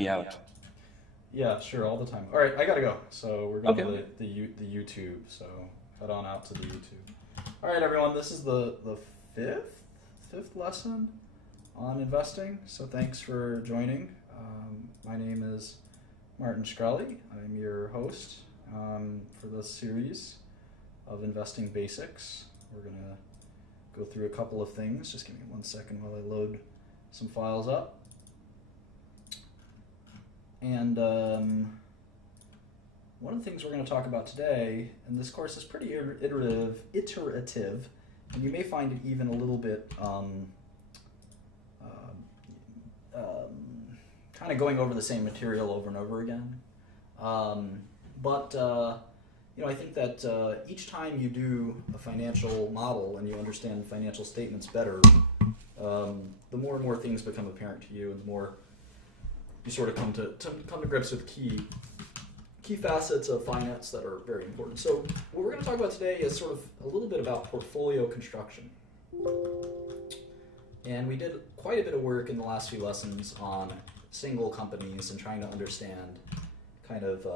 me out. Yeah, sure, all the time. All right, I gotta go. So we're going Okay. to the YouTube. So head on out to the YouTube. All right, everyone. This is the fifth lesson on investing. So thanks for joining. My name is Martin Shkreli. I'm your host for this series of investing basics. We're gonna go through a couple of things. Just give me 1 second while I load some files up. And one of the things we're going to talk about today, and this course is pretty iterative, and you may find it even a little bit kind of going over the same material over and over again. But I think that each time you do a financial model and you understand financial statements better, the more and more things become apparent to you, and the more you sort of come to grips with key facets of finance that are very important. So what we're going to talk about today is sort of a little bit about portfolio construction. And we did quite a bit of work in the last few lessons on single companies and trying to understand kind of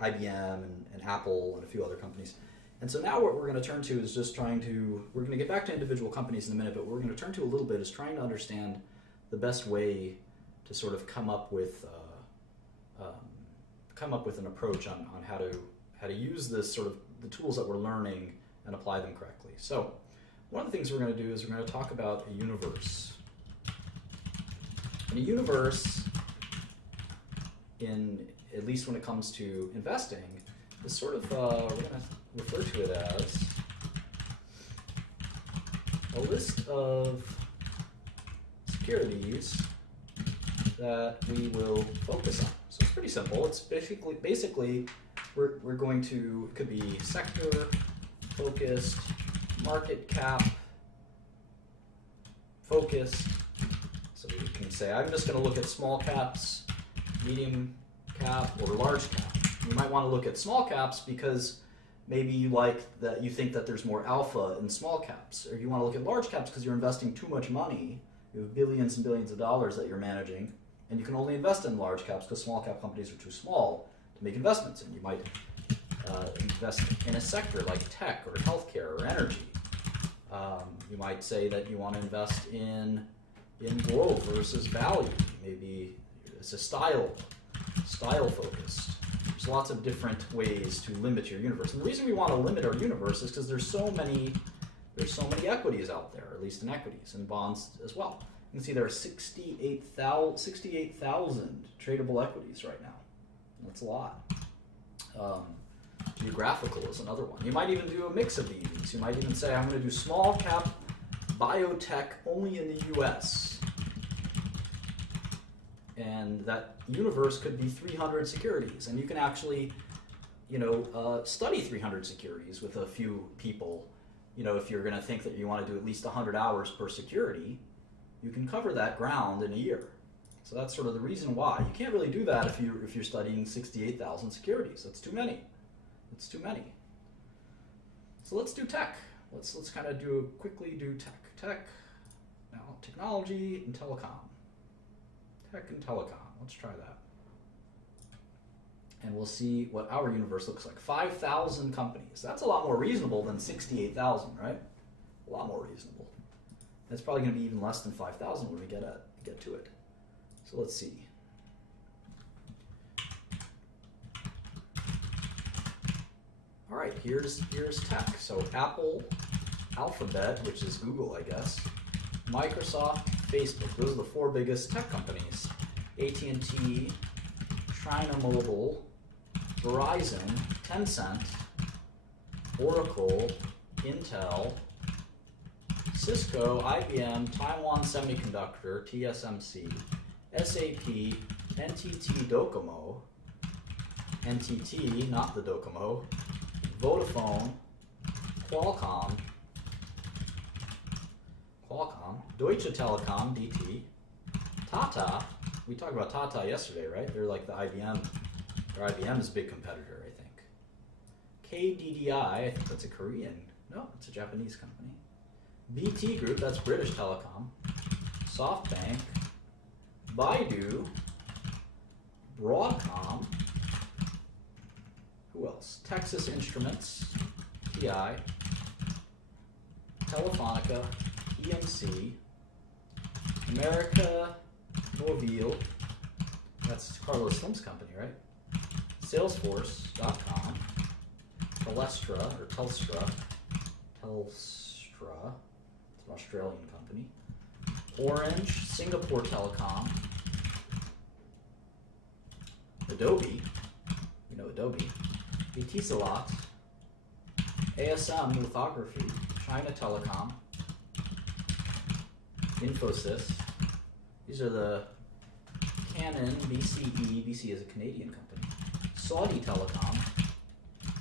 IBM and Apple and a few other companies. And so now what we're going to turn to is just we're going to get back to individual companies in a minute, but what we're going to turn to a little bit is trying to understand the best way to sort of come up with an approach on how to use this sort of the tools that we're learning and apply them correctly. So one of the things we're going to do is we're going to talk about a universe. And a universe, at least when it comes to investing, is sort of we're going to refer to it as a list of securities that we will focus on. So it's pretty simple. It's basically we're going to, it could be sector focused, market cap focused. So we can say I'm just going to look at small caps, medium cap, or large cap. You might want to look at small caps because maybe you think that there's more alpha in small caps, or you want to look at large caps because you're investing too much money. You have billions and billions of dollars that you're managing, and you can only invest in large caps because small cap companies are too small to make investments in. You might invest in a sector like tech or healthcare or energy. You might say that you want to invest in growth versus value. Maybe it's a style focused. There's lots of different ways to limit your universe. And the reason we want to limit our universe is because there's so many equities out there, at least in equities and bonds as well. You can see there are 68,000 tradable equities right now. That's a lot. Geographical is another one. You might even do a mix of these. You might even say, I'm going to do small cap biotech only in the US. And that universe could be 300 securities. And you can actually, study 300 securities with a few people. If you're going to think that you want to do at least 100 hours per security, you can cover that ground in a year. So that's sort of the reason why. You can't really do that if you're studying 68,000 securities. That's too many. It's too many. So let's do tech. Let's kind of quickly do tech. Tech, now technology and telecom. Tech and telecom. Let's try that. And we'll see what our universe looks like. 5,000 companies. That's a lot more reasonable than 68,000, right? A lot more reasonable. It's probably going to be even less than 5,000 when we get to it. So let's see. All right, here's tech. So Apple, Alphabet, which is Google, I guess, Microsoft, Facebook. Those are the 4 biggest tech companies. AT&T, China Mobile, Verizon, Tencent, Oracle, Intel, Cisco, IBM, Taiwan Semiconductor, TSMC, SAP, NTT Docomo, NTT, not the Docomo, Vodafone, Qualcomm, Deutsche Telekom, DT, Tata. We talked about Tata yesterday, right? They're like the IBM. Or IBM's big competitor, I think. KDDI, I think that's a Korean. No, it's a Japanese company. BT Group, that's British Telecom. SoftBank, Baidu, Broadcom, who else? Texas Instruments, TI, Telefonica, EMC, America Mobile, that's Carlos Slim's company, right? Salesforce.com, Telstra, it's an Australian company. Orange, Singapore Telecom, Adobe, you know Adobe, Etisalat, ASM Lithography, China Telecom, Infosys. These are the Canon, BCE, BCE is a Canadian company, Saudi Telecom,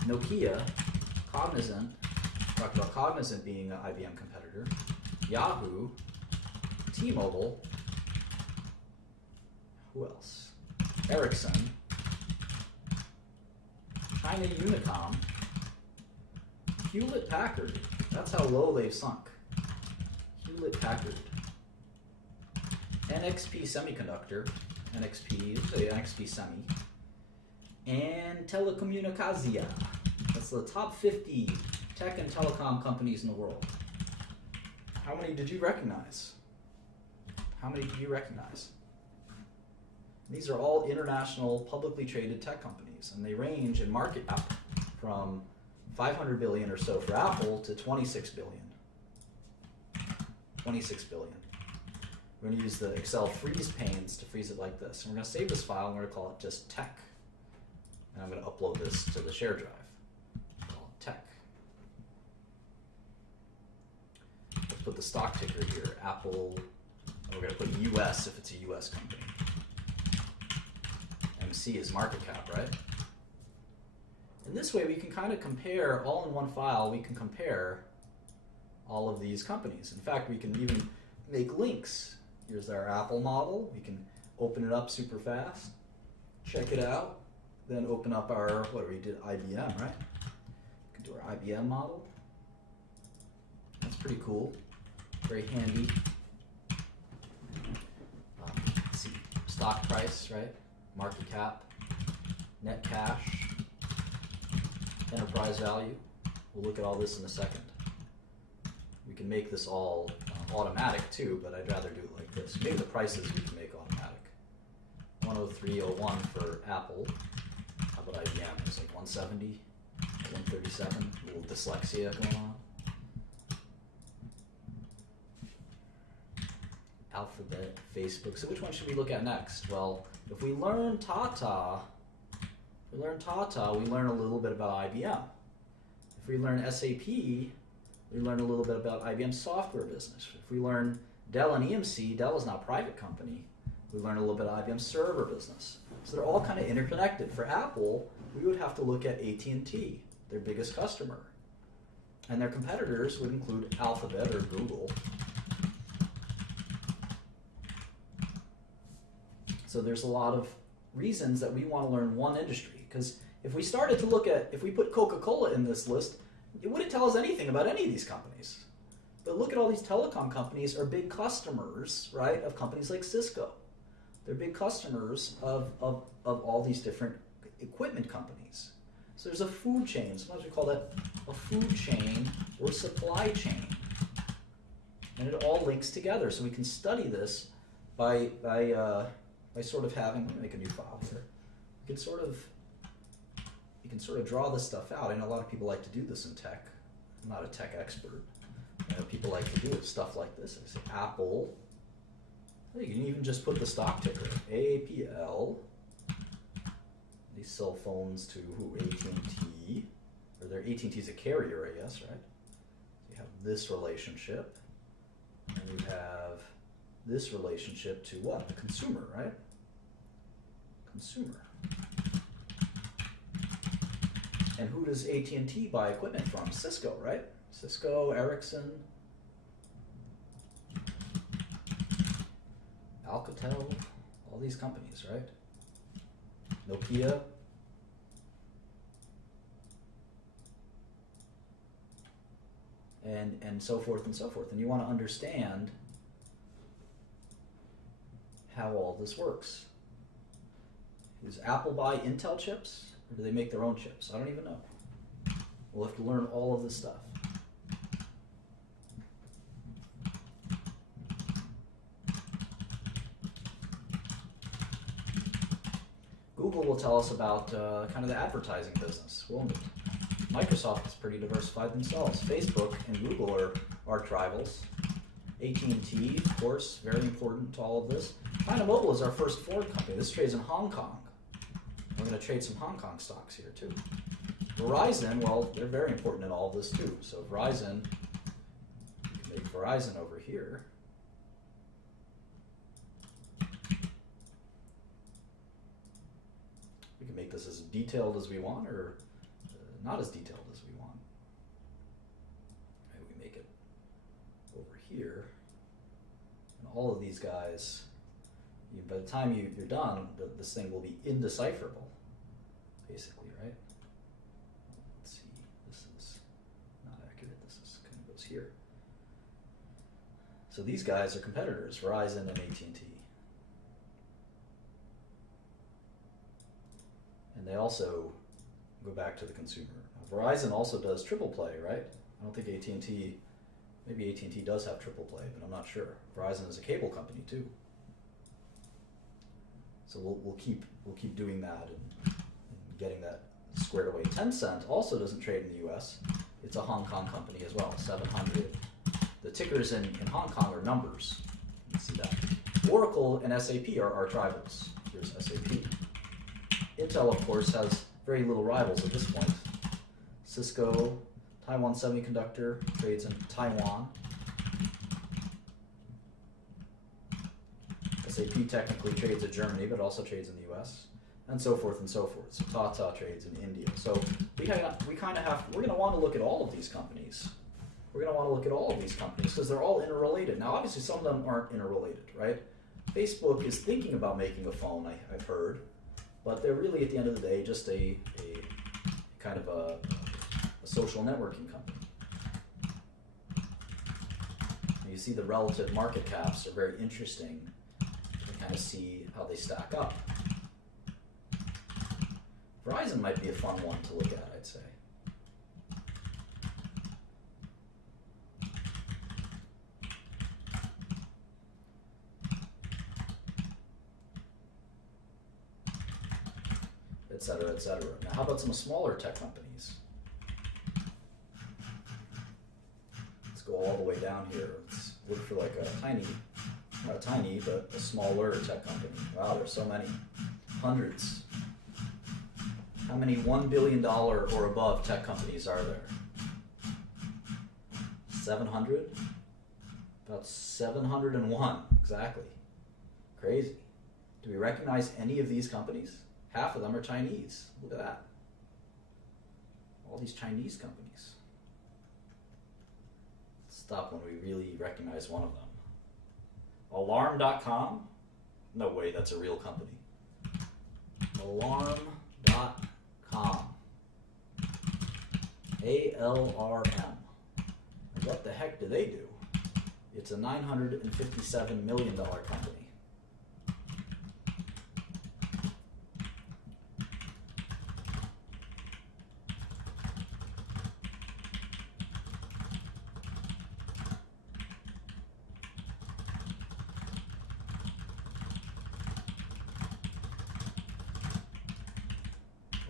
Nokia, Cognizant, talked about Cognizant being an IBM competitor, Yahoo, T-Mobile, who else? Ericsson, China Unicom, Hewlett Packard, that's how low they've sunk. Hewlett Packard, NXP Semiconductor, NXP Semi, and Telecomunicação. That's the top 50 tech and telecom companies in the world. How many did you recognize? How many did you recognize? These are all international publicly traded tech companies, and they range in market cap from 500 billion or so for Apple to 26 billion. 26 billion. We're going to use the Excel freeze panes to freeze it like this. And we're going to save this file, and we're going to call it just tech. And I'm going to upload this to the share drive. Call it tech. Let's put the stock ticker here, Apple. And we're going to put US if it's a US company. MC is market cap, right? And this way we can kind of compare, all in one file, we can compare all of these companies. In fact, we can even make links. Here's our Apple model. We can open it up super fast, check it out, then open up our, we did IBM, right? We can do our IBM model. That's pretty cool, very handy. Let's see, stock price, right? Market cap, net cash, enterprise value. We'll look at all this in a second. We can make this all automatic too, but I'd rather do it like this. Maybe the prices we can make automatic. 103.01 for Apple. How about IBM? It's like 170, 137. A little dyslexia going on. Alphabet, Facebook. So which one should we look at next? Well, if we learn Tata, we learn a little bit about IBM. If we learn SAP, we learn a little bit about IBM's software business. If we learn Dell and EMC, Dell is now a private company, we learn a little bit of IBM's server business. So they're all kind of interconnected. For Apple, we would have to look at AT&T, their biggest customer. And their competitors would include Alphabet or Google. So there's a lot of reasons that we want to learn one industry. Because if we started to look at, if we put Coca-Cola in this list, it wouldn't tell us anything about any of these companies. But look at all these telecom companies are big customers, right, of companies like Cisco. They're big customers of all these different equipment companies. So there's a food chain. Sometimes we call that a food chain or supply chain. And it all links together. So we can study this by sort of having, let me make a new file here. You can sort of draw this stuff out. I know a lot of people like to do this in tech. I'm not a tech expert. I know people like to do stuff like this. I say Apple. You can even just put the stock ticker, AAPL. These sell phones to who? AT&T. Or their AT&T's a carrier, I guess, right? So you have this relationship. And you have this relationship to what? The consumer, right? Consumer. And who does AT&T buy equipment from? Cisco, right? Cisco, Ericsson, Alcatel, all these companies, right? Nokia. And so forth and so forth. And you want to understand how all this works. Does Apple buy Intel chips, or do they make their own chips? I don't even know. We'll have to learn all of this stuff. Google will tell us about kind of the advertising business, won't it? Microsoft is pretty diversified themselves. Facebook and Google are arch rivals. AT&T, of course, very important to all of this. China Mobile is our first Ford company. This trades in Hong Kong. We're going to trade some Hong Kong stocks here too. Verizon, well, they're very important in all of this too. So Verizon, we can make Verizon over here. We can make this as detailed as we want, or not as detailed as we want. Right, we make it over here. And all of these guys, by the time you're done, this thing will be indecipherable, basically, right? Let's see, this is not accurate. This is kind of goes here. So these guys are competitors, Verizon and AT&T. And they also go back to the consumer. Now, Verizon also does triple play, right? I don't think AT&T, maybe AT&T does have triple play, but I'm not sure. Verizon is a cable company too. So we'll keep doing that and getting that squared away. Tencent also doesn't trade in the U.S. It's a Hong Kong company as well, 700. The tickers in Hong Kong are numbers. You can see that. Oracle and SAP are arch rivals. Here's SAP. Intel, of course, has very little rivals at this point. Cisco, Taiwan Semiconductor, trades in Taiwan. SAP technically trades in Germany, but also trades in the US, and so forth and so forth. So Tata trades in India. So we're going to want to look at all of these companies. We're going to want to look at all of these companies because they're all interrelated. Now, obviously, some of them aren't interrelated, right? Facebook is thinking about making a phone, I've heard, but they're really, at the end of the day, just a kind of a social networking company. You see the relative market caps are very interesting to kind of see how they stack up. Verizon might be a fun one to look at, I'd say. Et cetera, et cetera. Now, how about some smaller tech companies? Let's go all the way down here. Let's look for like a tiny, not tiny, but a smaller tech company. Wow, there's so many. Hundreds. How many $1 billion or above tech companies are there? 700? About 701, exactly. Crazy. Do we recognize any of these companies? Half of them are Chinese. Look at that. All these Chinese companies. Stop when we really recognize one of them. Alarm.com? No way, that's a real company. Alarm.com. ALRM. What the heck do they do? It's a $957 million company.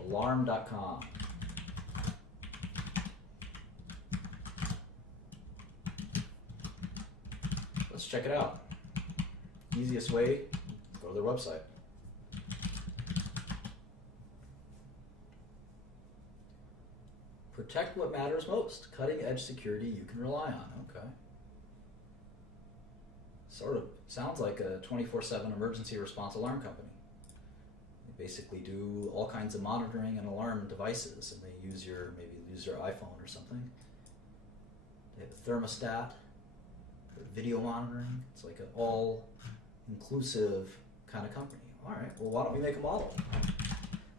Alarm.com. Let's check it out. Easiest way, go to their website. Protect what matters most. Cutting edge security you can rely on. Okay. Sort of sounds like a 24/7 emergency response alarm company. Basically do all kinds of monitoring and alarm devices, and they use maybe your iPhone or something. They have a thermostat for video monitoring. It's like an all-inclusive kind of company. All right, well, why don't we make a model?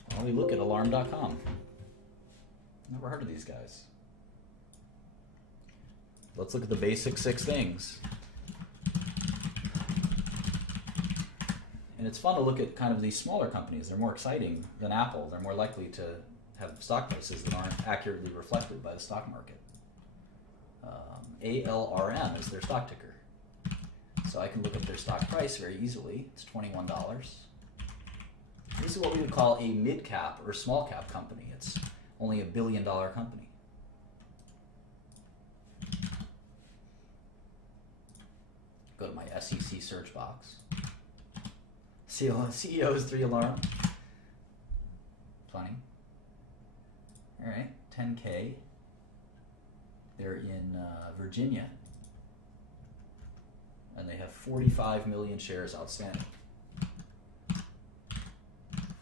Why don't we look at alarm.com? Never heard of these guys. Let's look at the basic 6 things. And it's fun to look at kind of these smaller companies. They're more exciting than Apple. They're more likely to have stock prices that aren't accurately reflected by the stock market. ALRM is their stock ticker. So I can look up their stock price very easily. It's $21. This is what we would call a mid-cap or small-cap company. It's only $1 billion company. Go to my SEC search box. CEO's 3 alarm. Funny. All right, 10K. They're in Virginia, and they have 45 million shares outstanding.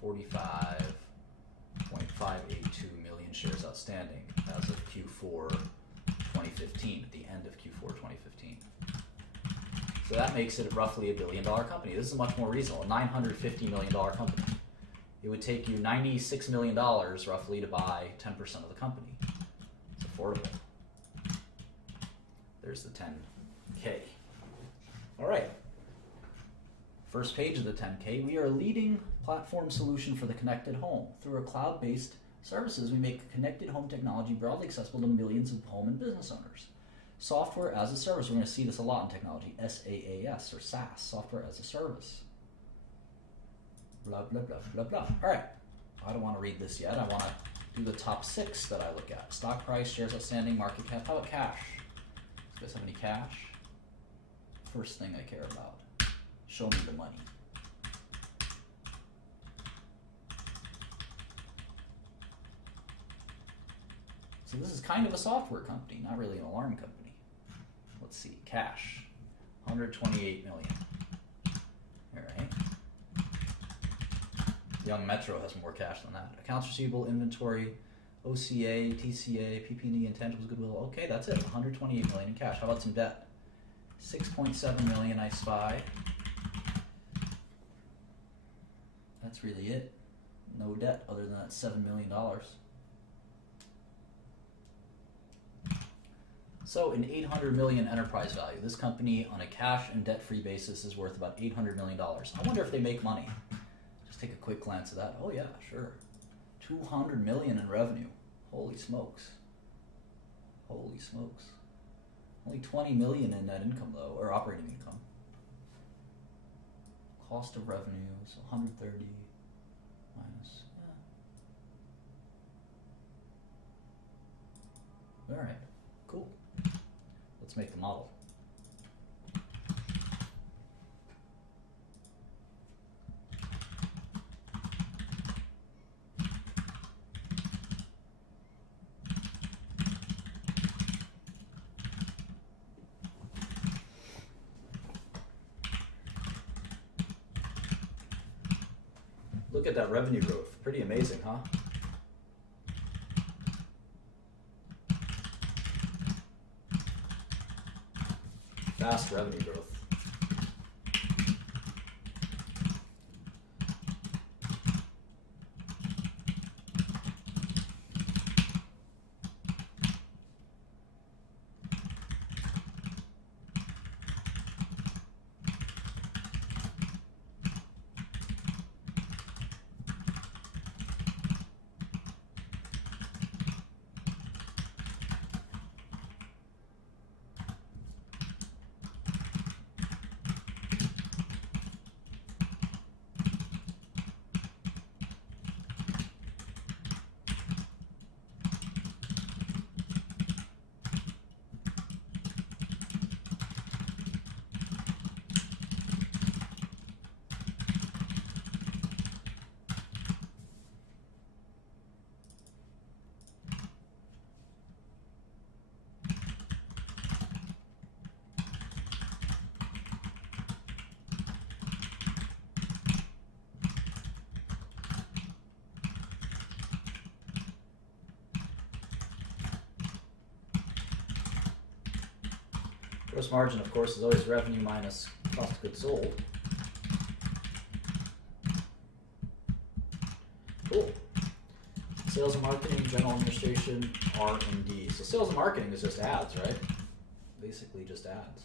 45.582 million shares outstanding as of Q4 2015, at the end of Q4 2015. So that makes it roughly $1 billion company. This is much more reasonable, a $950 million company. It would take you $96 million roughly to buy 10% of the company. It's affordable. There's the 10K. All right. First page of the 10K, we are a leading platform solution for the connected home. Through our cloud-based services, we make connected home technology broadly accessible to millions of home and business owners. Software as a service, we're going to see this a lot in technology, SaaS or SaaS, software as a service. Blah, blah, blah, blah, blah. All right, I don't want to read this yet. I want to do the top 6 that I look at. Stock price, shares outstanding, market cap. How about cash? Do you guys have any cash? First thing I care about. Show me the money. So this is kind of a software company, not really an alarm company. Let's see, cash, 128 million. All right. Young Metro has more cash than that. Accounts receivable, inventory, OCA, TCA, PP&E, intangibles, goodwill. Okay, that's it, 128 million in cash. How about some debt? 6.7 million I spy. That's really it. No debt other than that $7 million. So an $800 million enterprise value. This company on a cash and debt-free basis is worth about $800 million. I wonder if they make money. Just take a quick glance at that. Oh yeah, sure. 200 million in revenue. Holy smokes. Holy smokes. Only 20 million in net income though, or operating income. Cost of revenue, so 130 minus, yeah. All right, cool. Let's make the model. Look at that revenue growth. Pretty amazing, huh? Fast revenue growth. Gross margin, of course, is always revenue minus cost of goods sold. Cool. Sales and marketing, general administration, R&D. So sales and marketing is just ads, right? Basically just ads.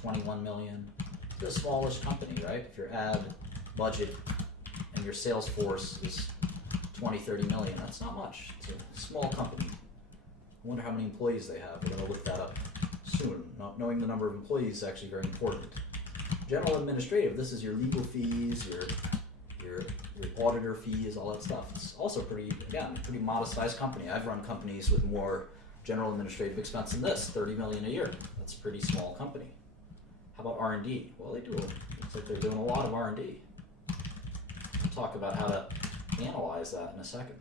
21 million. a smallish company, right? If your ad budget and your sales force is 20, 30 million, that's not much. It's a small company. I wonder how many employees they have. We're going to look that up soon. Knowing the number of employees is actually very important. General administrative, this is your legal fees, your auditor fees, all that stuff. It's also pretty modest sized company. I've run companies with more general administrative expense than this, 30 million a year. That's a pretty small company. How about R&D? Well, looks like they're doing a lot of R&D. We'll talk about how to analyze that in a second.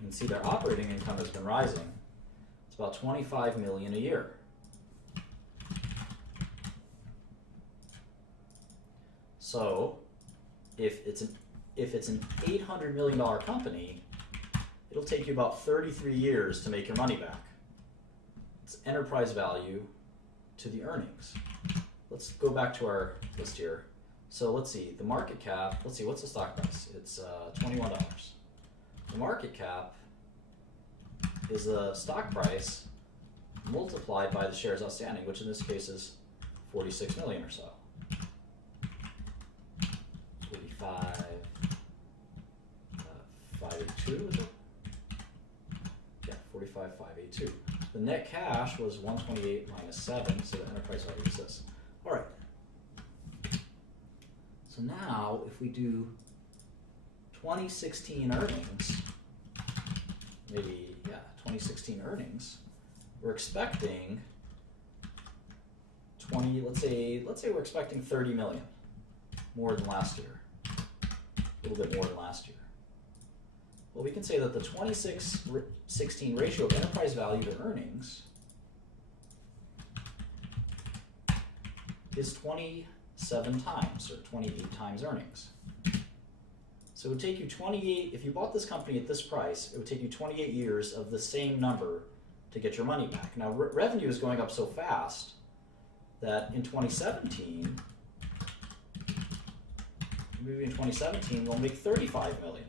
You can see their operating income has been rising. It's about 25 million a year. So if it's an $800 million company, it'll take you about 33 years to make your money back. It's enterprise value to the earnings. Let's go back to our list here. So let's see, the market cap, let's see, what's the stock price? It's $21. The market cap is the stock price multiplied by the shares outstanding, which in this case is 46 million or so. 582, is it? Yeah, 45,582. The net cash was 128 minus 7, so the enterprise value is this. All right. So now, if we do 2016 earnings, maybe, yeah, 2016 earnings, we're expecting let's say we're expecting 30 million, more than last year. A little bit more than last year. Well, we can say that the 2016 ratio of enterprise value to earnings is 27 times, or 28 times earnings. So it would take you 28, if you bought this company at this price, it would take you 28 years of the same number to get your money back. Now, revenue is going up so fast that in 2017, maybe in 2017, we'll make $35 million.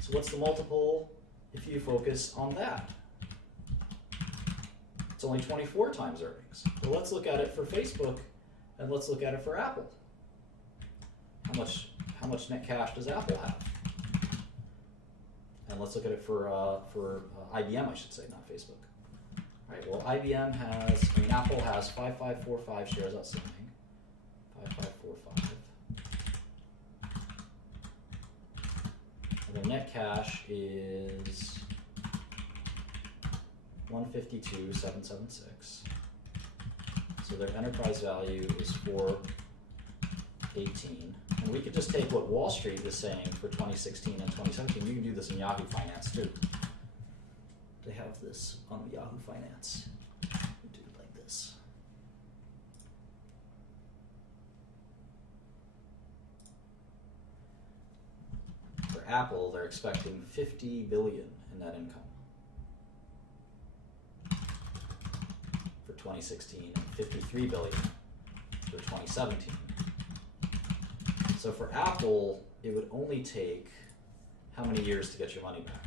So what's the multiple if you focus on that? It's only 24 times earnings. Well, let's look at it for Facebook, and let's look at it for Apple. How much net cash does Apple have? And let's look at it for IBM, I should say, not Facebook. All right, well, Apple has 5545 shares outstanding. 5545. The net cash is 152,776. So their enterprise value is 418. And we could just take what Wall Street is saying for 2016 and 2017. You can do this in Yahoo Finance too. They have this on Yahoo Finance. You do it like this. For Apple, they're expecting 50 billion in net income for 2016 and 53 billion for 2017. So for Apple, it would only take how many years to get your money back?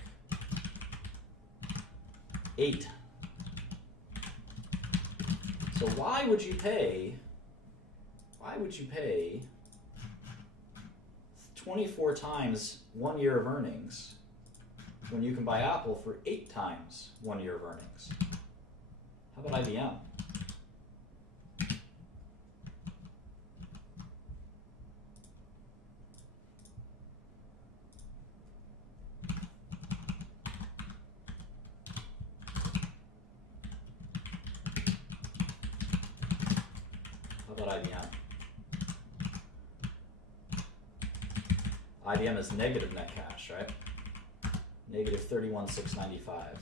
8. So why would you pay 24 times 1 year of earnings when you can buy Apple for 8 times 1 year of earnings? How about IBM? IBM. IBM is negative net cash, right? Negative 31,695.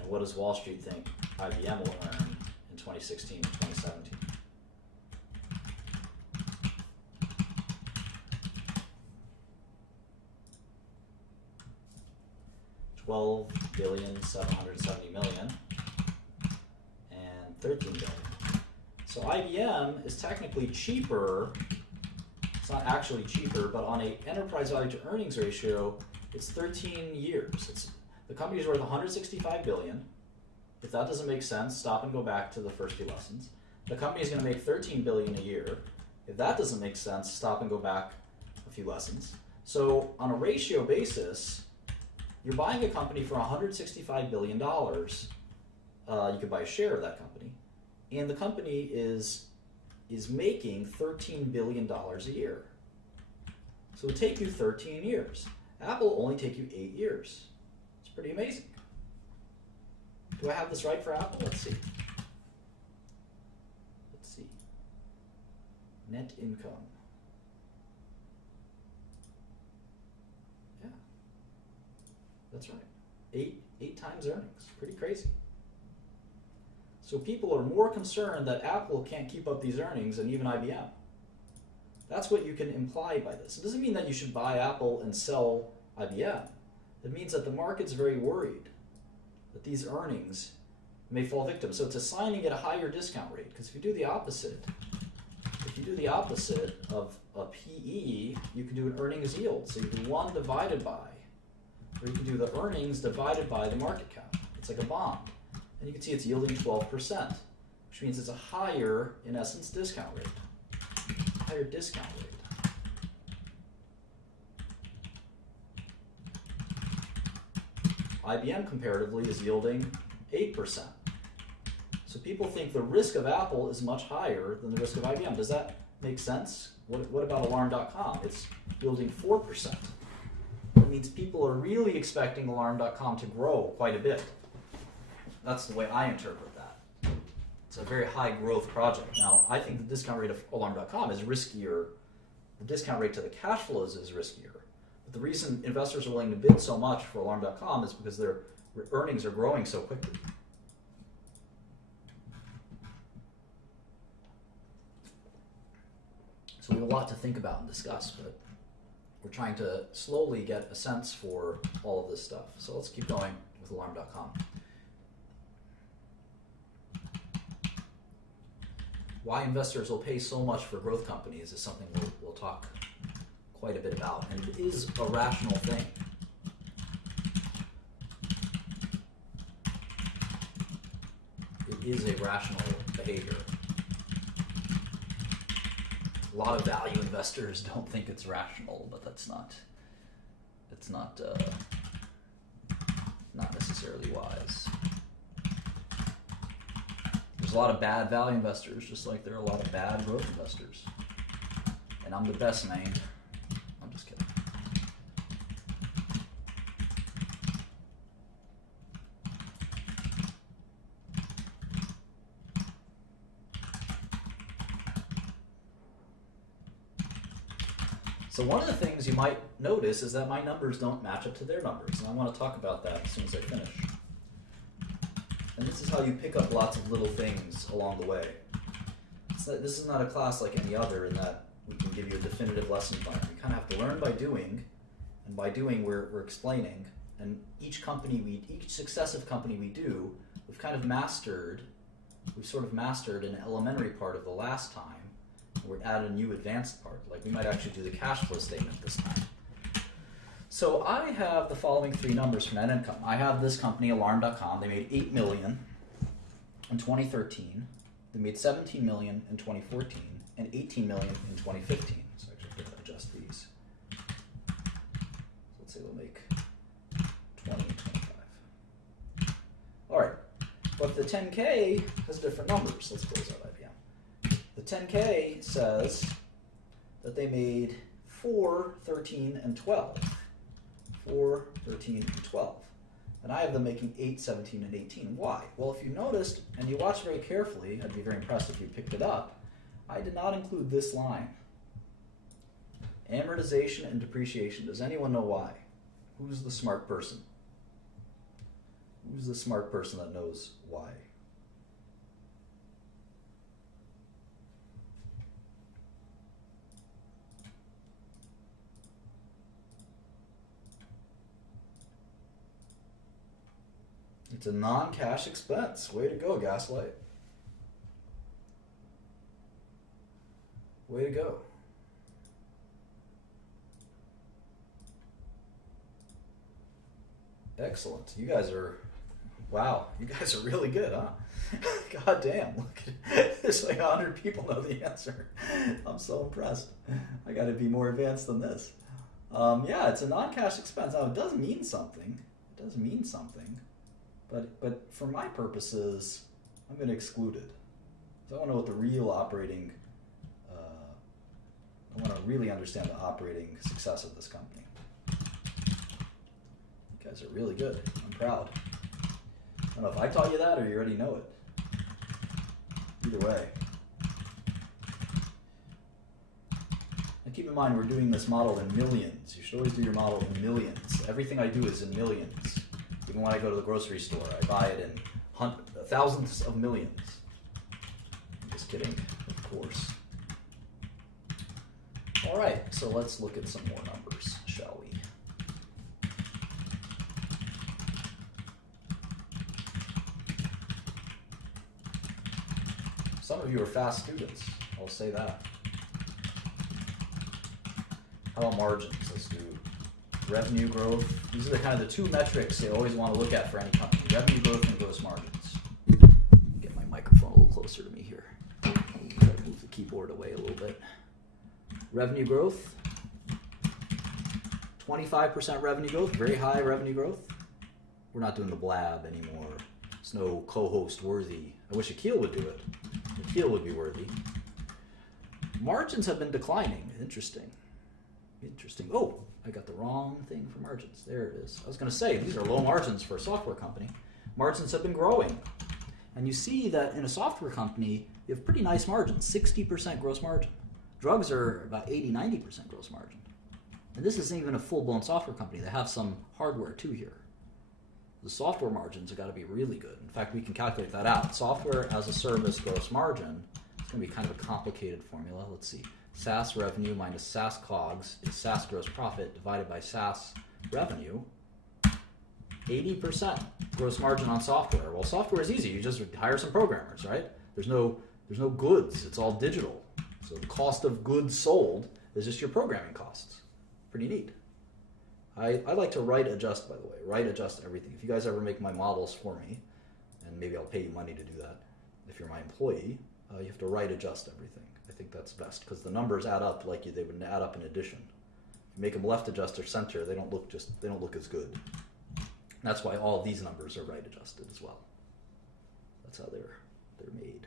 And what does Wall Street think IBM will earn in 2016 and 2017? 12,770,000,000 and 13 billion. So IBM is technically cheaper. It's not actually cheaper, but on a enterprise value to earnings ratio, it's 13 years. The company's worth 165 billion. If that doesn't make sense, stop and go back to the first few lessons. The company is going to make 13 billion a year. If that doesn't make sense, stop and go back a few lessons. So on a ratio basis, you're buying a company for $165 billion. You could buy a share of that company. And the company is making $13 billion a year. So it would take you 13 years. Apple will only take you 8 years. It's pretty amazing. Do I have this right for Apple? Let's see. Net income. Yeah, that's right. Eight times earnings. Pretty crazy. So people are more concerned that Apple can't keep up these earnings than even IBM. That's what you can imply by this. It doesn't mean that you should buy Apple and sell IBM. It means that the market's very worried that these earnings may fall victim. So it's assigning it a higher discount rate, because if you do the opposite of a PE, you can do an earnings yield. So you do 1 divided by, or you can do the earnings divided by the market cap. It's like a bond. And you can see it's yielding 12%, which means it's a higher, in essence, discount rate. Higher discount rate. IBM comparatively is yielding 8%. So people think the risk of Apple is much higher than the risk of IBM. Does that make sense? What about Alarm.com? It's yielding 4%. That means people are really expecting Alarm.com to grow quite a bit. That's the way I interpret that. It's a very high growth project. Now, I think the discount rate of Alarm.com is riskier. The discount rate to the cash flows is riskier. But the reason investors are willing to bid so much for Alarm.com is because their earnings are growing so quickly. So we have a lot to think about and discuss, but we're trying to slowly get a sense for all of this stuff. So let's keep going with Alarm.com. Why investors will pay so much for growth companies is something we'll talk quite a bit about, and it is a rational thing. It is a rational behavior. A lot of value investors don't think it's rational, but it's not necessarily wise. There's a lot of bad value investors, just like there are a lot of bad growth investors. And I'm the best, man. I'm just kidding. So one of the things you might notice is that my numbers don't match up to their numbers, and I want to talk about that as soon as I finish. And this is how you pick up lots of little things along the way. This is not a class like any other in that we can give you a definitive lesson plan. You kind of have to learn by doing, and by doing we're explaining. And each successive company we do, we've sort of mastered an elementary part of the last time. We're added a new advanced part. Like we might actually do the cash flow statement this time. So I have the following three numbers for net income. I have this company, Alarm.com. They made $8 million in 2013. They made $17 million in 2014 and $18 million in 2015. So I actually have to adjust these. So let's say they'll make 20 and 25. All right, but the 10K has different numbers. Let's close out IBM. The 10K says that they made 4, 13, and 12. 4, 13, and 12. And I have them making 8, 17, and 18. Why? Well, if you noticed, and you watched very carefully, I'd be very impressed if you picked it up, I did not include this line. Amortization and depreciation. Does anyone know why? Who's the smart person? Who's the smart person that knows why? It's a non-cash expense. Way to go, Gaslight. Way to go. Excellent. You guys are, wow, you guys are really good, huh? God damn, look at there's like 100 people know the answer. I'm so impressed. I got to be more advanced than this. Yeah, it's a non-cash expense. Now, it does mean something. It does mean something. But for my purposes, I'm going to exclude it. So I want to know what the real operating, I want to really understand the operating success of this company. You guys are really good. I'm proud. I don't know if I taught you that or you already know it. Either way. And keep in mind, we're doing this model in millions. You should always do your model in millions. Everything I do is in millions. Even when I go to the grocery store, I buy it in thousands of millions. I'm just kidding, of course. All right, so let's look at some more numbers, shall we? Some of you are fast students, I'll say that. How about margins? Let's do revenue growth. These are the kind of the two metrics they always want to look at for any company. Revenue growth and gross margins. Get my microphone a little closer to me here. Try to move the keyboard away a little bit. Revenue growth. 25% revenue growth, very high revenue growth. We're not doing the blab anymore. It's no co-host worthy. I wish Akil would do it. Akil would be worthy. Margins have been declining. Interesting. Interesting. Oh, I got the wrong thing for margins. There it is. I was going to say, these are low margins for a software company. Margins have been growing. And you see that in a software company, you have pretty nice margins, 60% gross margin. Drugs are about 80, 90% gross margin. And this isn't even a full-blown software company. They have some hardware too here. The software margins have got to be really good. In fact, we can calculate that out. Software as a service gross margin, it's going to be kind of a complicated formula. Let's see. SaaS revenue minus SaaS COGS is SaaS gross profit divided by SaaS revenue. 80% gross margin on software. Well, software is easy. You just hire some programmers, right? There's no goods. It's all digital. So the cost of goods sold is just your programming costs. Pretty neat. I like to write adjust, by the way. Write adjust everything. If you guys ever make my models for me, and maybe I'll pay you money to do that, if you're my employee, you have to write adjust everything. I think that's best because the numbers add up like they would add up in addition. If you make them left adjust or center, they don't look as good. That's why all of these numbers are right adjusted as well. That's how they're made.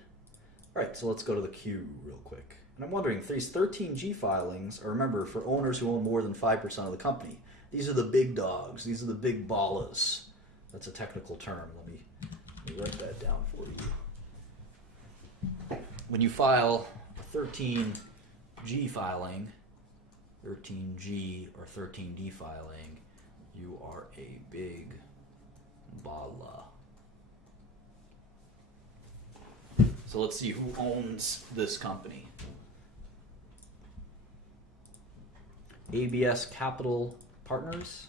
All right, so let's go to the queue real quick. And I'm wondering, these 13G filings are, remember, for owners who own more than 5% of the company. These are the big dogs. These are the big ballas. That's a technical term. Let me write that down for you. When you file a 13G filing, 13G or 13D filing, you are a big balla. So let's see who owns this company. ABS Capital Partners,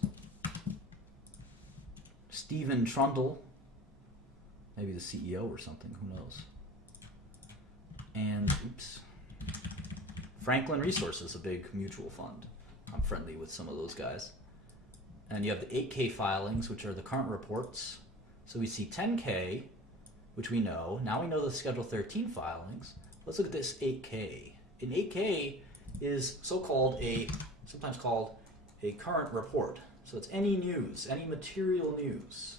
Stephen Trundle, maybe the CEO or something, who knows. And, Franklin Resources, a big mutual fund. I'm friendly with some of those guys. And you have the 8K filings, which are the current reports. So we see 10K, which we know. Now we know the Schedule 13 filings. Let's look at this 8K. An 8K is sometimes called a current report. So it's any news, any material news,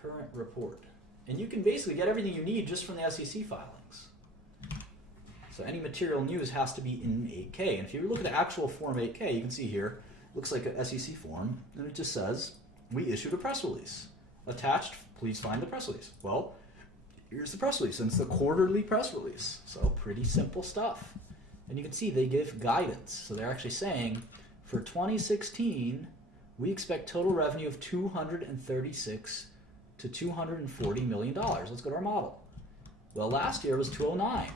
current report. And you can basically get everything you need just from the SEC filings. So any material news has to be in 8K. And if you look at the actual Form 8K, you can see here, it looks like an SEC form, and it just says, we issued a press release. Attached, please find the press release. Well, here's the press release, and it's the quarterly press release. So pretty simple stuff. And you can see they give guidance. So they're actually saying, for 2016, we expect total revenue of $236 to $240 million. Let's go to our model. Well, last year was 209.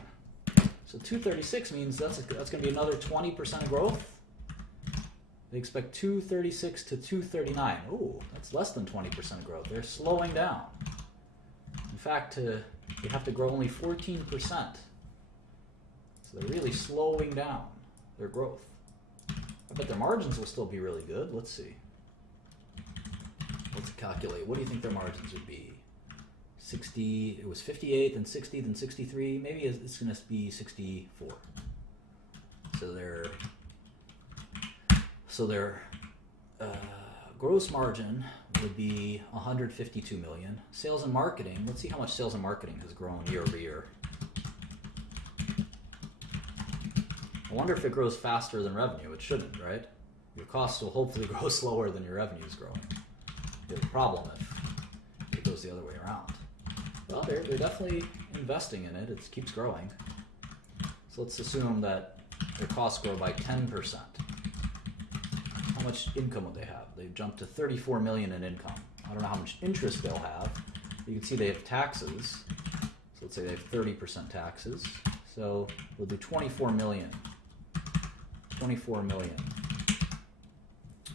So 236 means that's going to be another 20% growth. They expect 236 to 239. Oh, that's less than 20% growth. They're slowing down. In fact, they have to grow only 14%. So they're really slowing down their growth. I bet their margins will still be really good. Let's see. Let's calculate. What do you think their margins would be? 60, it was 58, then 60, then 63. Maybe it's going to be 64. So their gross margin would be 152 million. Sales and marketing, let's see how much sales and marketing has grown year over year. I wonder if it grows faster than revenue. It shouldn't, right? Your costs will hopefully grow slower than your revenue is growing. You have a problem if it goes the other way around. Well, they're definitely investing in it. It keeps growing. So let's assume that their costs grow by 10%. How much income would they have? They've jumped to 34 million in income. I don't know how much interest they'll have. You can see they have taxes. So let's say they have 30% taxes. So we'll do 24 million. 24 million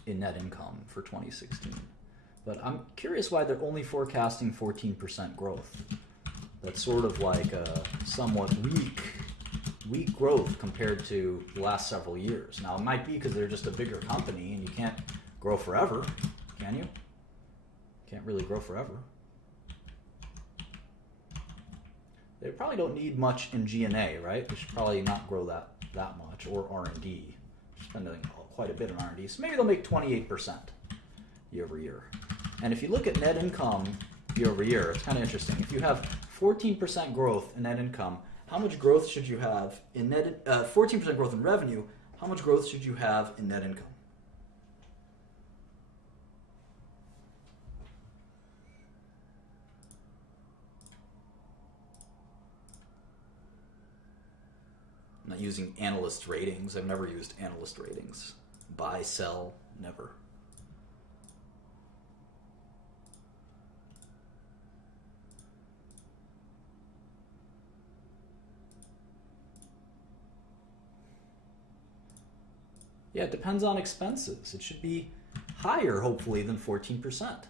in net income for 2016. But I'm curious why they're only forecasting 14% growth. That's sort of like a somewhat weak growth compared to the last several years. Now, it might be because they're just a bigger company and you can't grow forever, can you? Can't really grow forever. They probably don't need much in G&A, right? They should probably not grow that much, or R&D. Spending quite a bit on R&D. So maybe they'll make 28% year over year. And if you look at net income year over year, it's kind of interesting. If you have 14% growth in net income, how much growth should you have in 14% growth in revenue, how much growth should you have in net income? I'm not using analyst ratings. I've never used analyst ratings. Buy, sell, never. Yeah, it depends on expenses. It should be higher, hopefully, than 14%.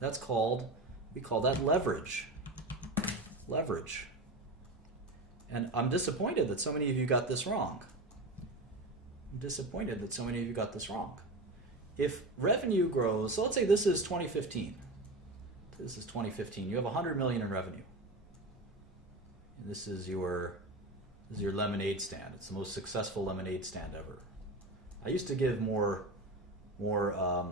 That's called, we call that leverage. Leverage. And I'm disappointed that so many of you got this wrong. I'm disappointed that so many of you got this wrong. If revenue grows, so let's say this is 2015. This is 2015. You have 100 million in revenue. And this is your lemonade stand. It's the most successful lemonade stand ever. I used to give more kind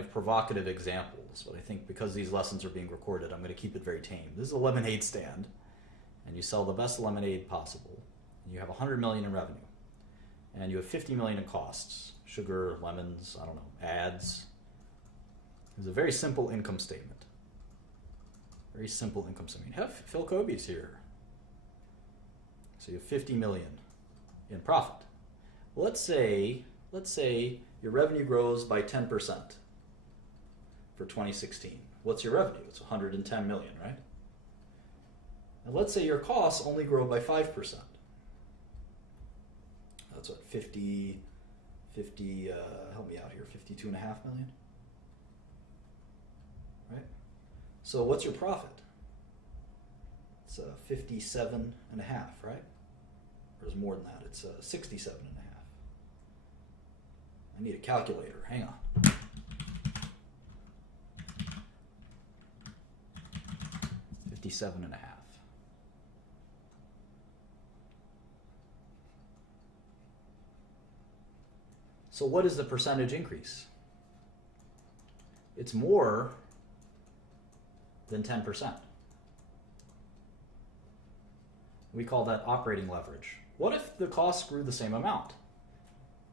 of provocative examples, but I think because these lessons are being recorded, I'm going to keep it very tame. This is a lemonade stand, and you sell the best lemonade possible, and you have 100 million in revenue, and you have 50 million in costs, sugar, lemons, I don't know, ads. It's a very simple income statement. Very simple income statement. You have Phil Kobe's here. So you have 50 million in profit. Let's say your revenue grows by 10% for 2016. What's your revenue? It's 110 million, right? And let's say your costs only grow by 5%. That's what, 50, help me out here, 52.5 million? Right? So what's your profit? It's 57.5, right? Or is more than that? It's 67.5. I need a calculator. Hang on. $57.5. So what is the percentage increase? It's more than 10%. We call that operating leverage. What if the costs grew the same amount?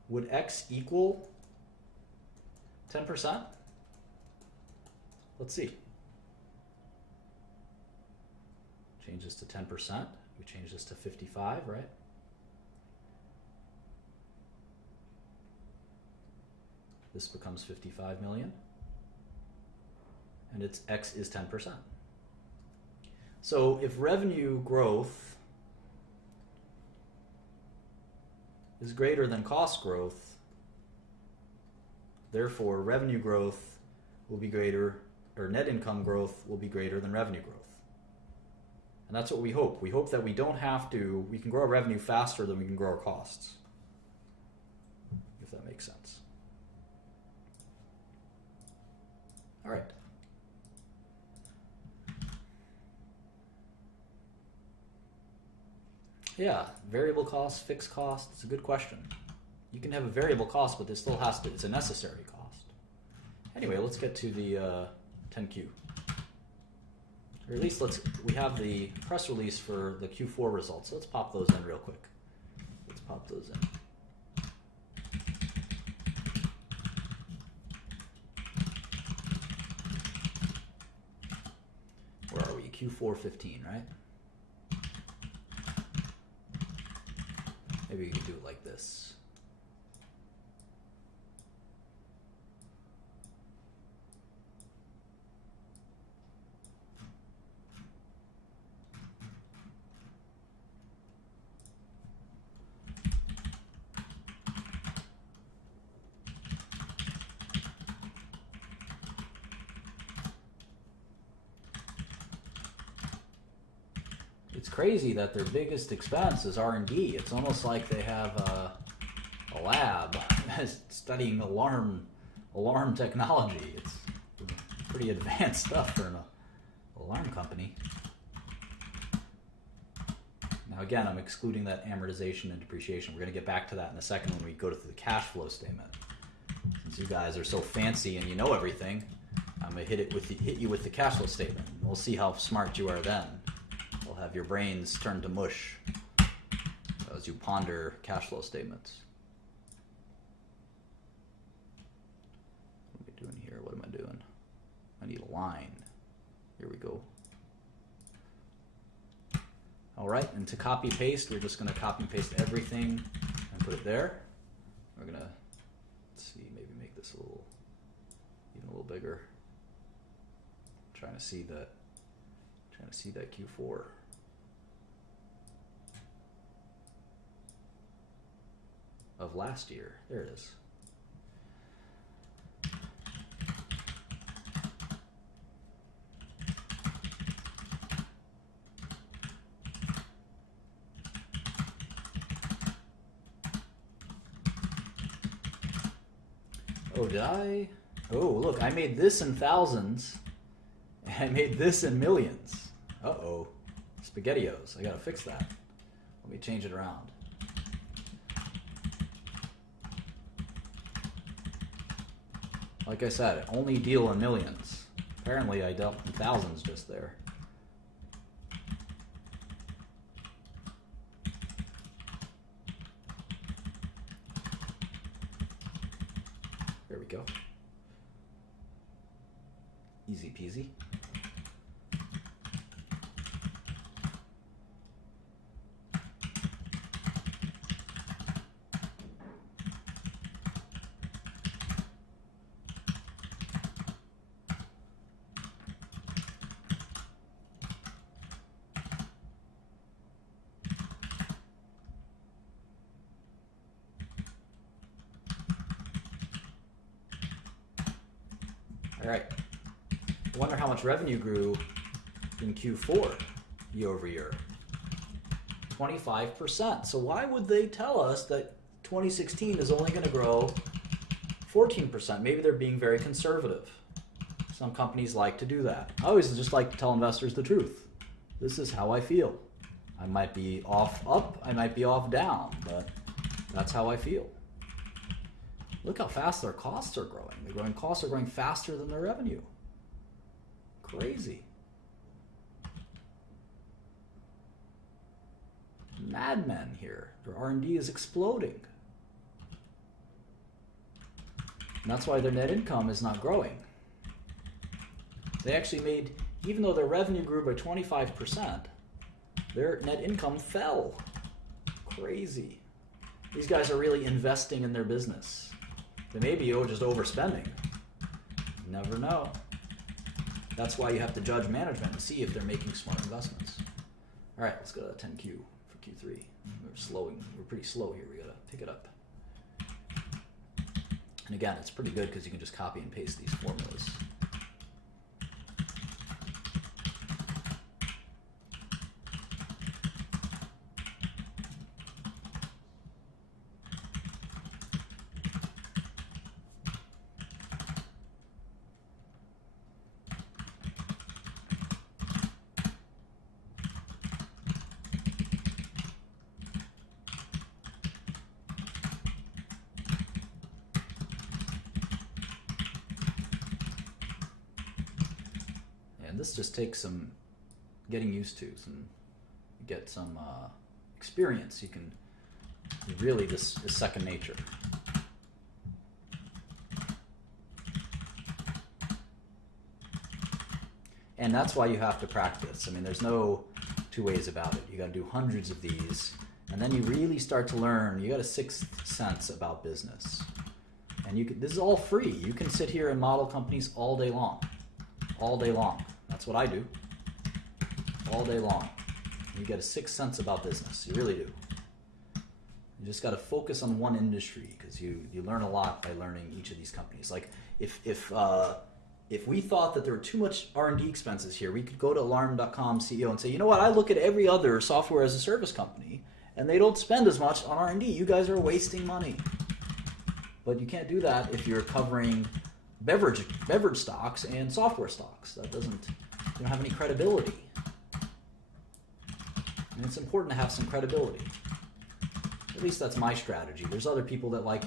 Would X equal 10%? Let's see. Change this to 10%. We change this to 55, right? This becomes 55 million. And its X is 10%. So if revenue growth is greater than cost growth, Therefore, revenue growth will be greater, or net income growth will be greater than revenue growth. And that's what we hope. We hope that we don't have to, we can grow our revenue faster than we can grow our costs. If that makes sense. All right. Yeah, variable cost, fixed cost, it's a good question. You can have a variable cost, but this still has to, it's a necessary cost. Anyway, let's get to the 10Q. Or at least we have the press release for the Q4 results. So let's pop those in real quick. Let's pop those in. Where are we? Q4 15, right? Maybe we can do it like this. It's crazy that their biggest expense is R&D. It's almost like they have a lab studying alarm technology. It's pretty advanced stuff for an alarm company. Now again, I'm excluding that amortization and depreciation. We're going to get back to that in a second when we go to the cash flow statement. Since you guys are so fancy and you know everything, I'm going to hit you with the cash flow statement. And we'll see how smart you are then. We'll have your brains turn to mush as you ponder cash flow statements. What am I doing here? What am I doing? I need a line. Here we go. All right, and to copy paste, we're just going to copy and paste everything and put it there. We're going to, let's see, maybe make this even a little bigger. Trying to see that Q4. Of last year. There it is. Oh, did I? Oh, look, I made this in thousands. And I made this in millions. Uh-oh. SpaghettiOs. I gotta fix that. Let me change it around. Like I said, only deal in millions. Apparently I dealt in thousands just there. There we go. Easy peasy. All right. I wonder how much revenue grew in Q4 year over year. 25%. So why would they tell us that 2016 is only going to grow 14%? Maybe they're being very conservative. Some companies like to do that. I always just like to tell investors the truth. This is how I feel. I might be off up, I might be off down, but that's how I feel. Look how fast their costs are growing. Costs are growing faster than their revenue. Crazy. Madmen here. Their R&D is exploding. And that's why their net income is not growing. They actually made, even though their revenue grew by 25%, their net income fell. Crazy. These guys are really investing in their business. They may be just overspending. Never know. That's why you have to judge management and see if they're making smart investments. All right, let's go to 10Q for Q3. We're pretty slow here. We gotta pick it up. And again, it's pretty good because you can just copy and paste these formulas. This just takes some getting used to, get some experience. You can really, this is second nature. And that's why you have to practice. I mean, there's no two ways about it. You got to do hundreds of these, and then you really start to learn. You got a sixth sense about business, and this is all free. You can sit here and model companies all day long. All day long. That's what I do. All day long. You get a sixth sense about business. You really do. You just got to focus on one industry because you learn a lot by learning each of these companies. Like if we thought that there were too much R&D expenses here, we could go to alarm.com CEO and say, you know what? I look at every other software as a service company, and they don't spend as much on R&D. You guys are wasting money. But you can't do that if you're covering beverage stocks and software stocks. You don't have any credibility. And it's important to have some credibility. At least that's my strategy. There's other people that like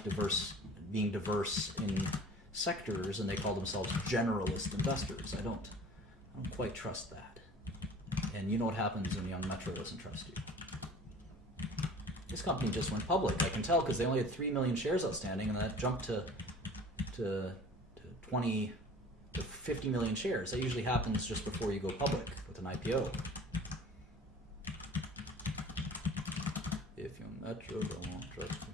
being diverse in sectors, and they call themselves generalist investors. I don't quite trust that. And you know what happens when Young Metro doesn't trust you. This company just went public. I can tell because they only had 3 million shares outstanding, and that jumped to 20 to 50 million shares. That usually happens just before you go public with an IPO. If Young Metro don't trust you.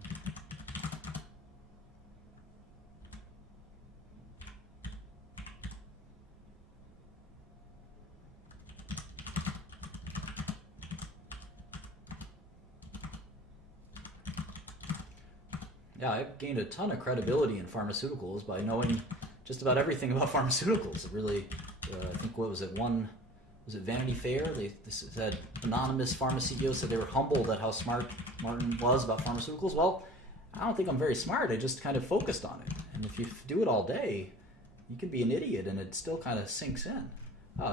Yeah, I've gained a ton of credibility in pharmaceuticals by knowing just about everything about pharmaceuticals. It really, I think, what was it, was it Vanity Fair? They said anonymous pharma CEOs said they were humbled at how smart Martin was about pharmaceuticals. Well, I don't think I'm very smart. I just kind of focused on it. And if you do it all day, you can be an idiot and it still kind of sinks in.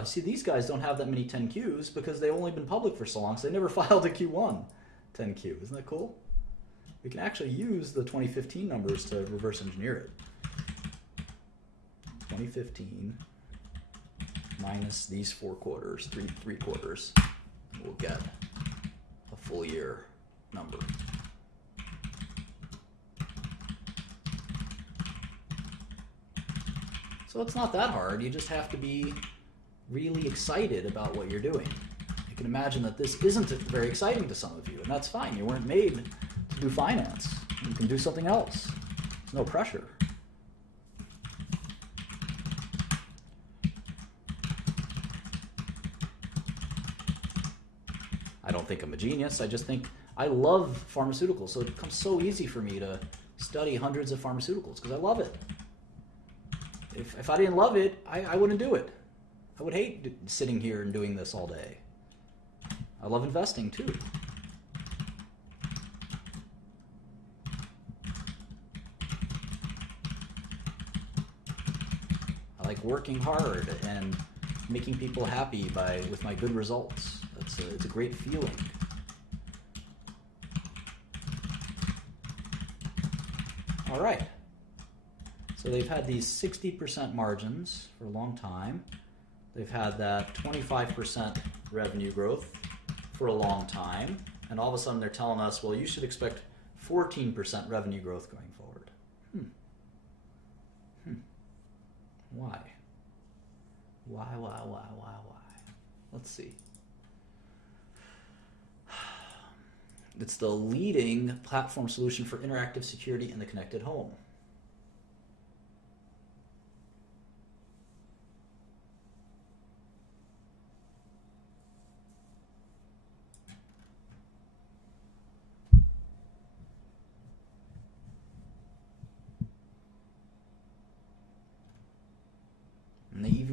See, these guys don't have that many 10Qs because they've only been public for so long, so they never filed a Q1 10Q. Isn't that cool? We can actually use the 2015 numbers to reverse engineer it. 2015 minus these 4 quarters, three quarters, and we'll get a full year number. So it's not that hard. You just have to be really excited about what you're doing. You can imagine that this isn't very exciting to some of you, and that's fine. You weren't made to do finance. You can do something else. There's no pressure. I don't think I'm a genius. I just think I love pharmaceuticals, so it becomes so easy for me to study hundreds of pharmaceuticals because I love it. If I didn't love it, I wouldn't do it. I would hate sitting here and doing this all day. I love investing too. I like working hard and making people happy with my good results. It's a great feeling. All right. So they've had these 60% margins for a long time. They've had that 25% revenue growth for a long time. And all of a sudden they're telling us, well, you should expect 14% revenue growth going forward. Why? Why? Let's see. It's the leading platform solution for interactive security in the connected home.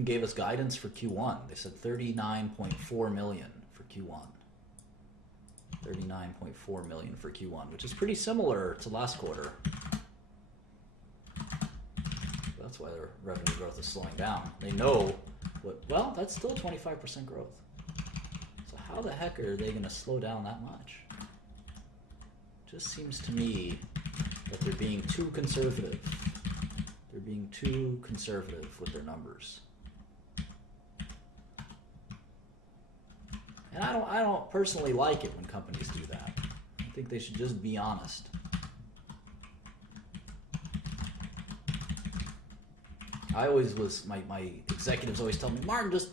even gave us guidance for Q1. They said 39.4 million for Q1. 39.4 million for Q1, which is pretty similar to last quarter. That's why their revenue growth is slowing down. They know well, that's still 25% growth. So how the heck are they going to slow down that much? Just seems to me that they're being too conservative. They're being too conservative with their numbers. And I don't personally like it when companies do that. I think they should just be honest. My executives always tell me, Martin, just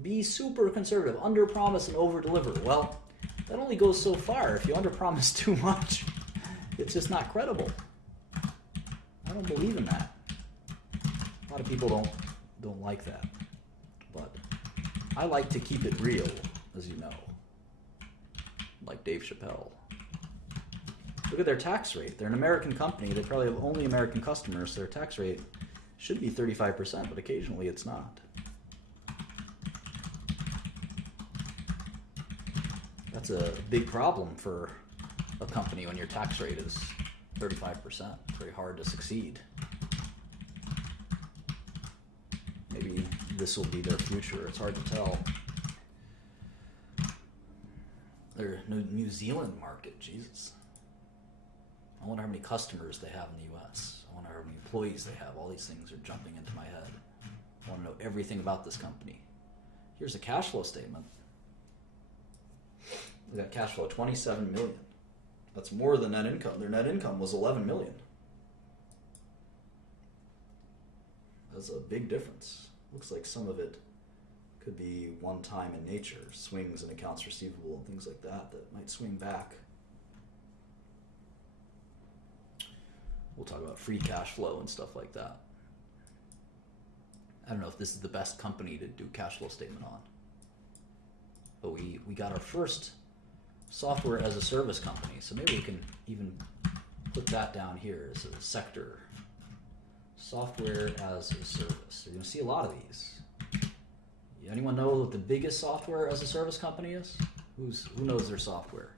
be super conservative, under promise and over deliver. Well, that only goes so far. If you under promise too much, it's just not credible. I don't believe in that. A lot of people don't like that. But I like to keep it real, as you know. Like Dave Chappelle. Look at their tax rate. They're an American company. They probably have only American customers. So their tax rate should be 35%, but occasionally it's not. That's a big problem for a company when your tax rate is 35%. It's very hard to succeed. Maybe this will be their future. It's hard to tell. Their New Zealand market, Jesus. I wonder how many customers they have in the U.S. I wonder how many employees they have. All these things are jumping into my head. I want to know everything about this company. Here's a cash flow statement. We got cash flow, 27 million. That's more than net income. Their net income was 11 million. That's a big difference. Looks like some of it could be one-time in nature, swings in accounts receivable and things like that might swing back. We'll talk about free cash flow and stuff like that. I don't know if this is the best company to do cash flow statement on. But we got our first software as a service company, so maybe we can even put that down here as a sector. Software as a service. You're going to see a lot of these. Anyone know what the biggest software as a service company is? Who knows their software?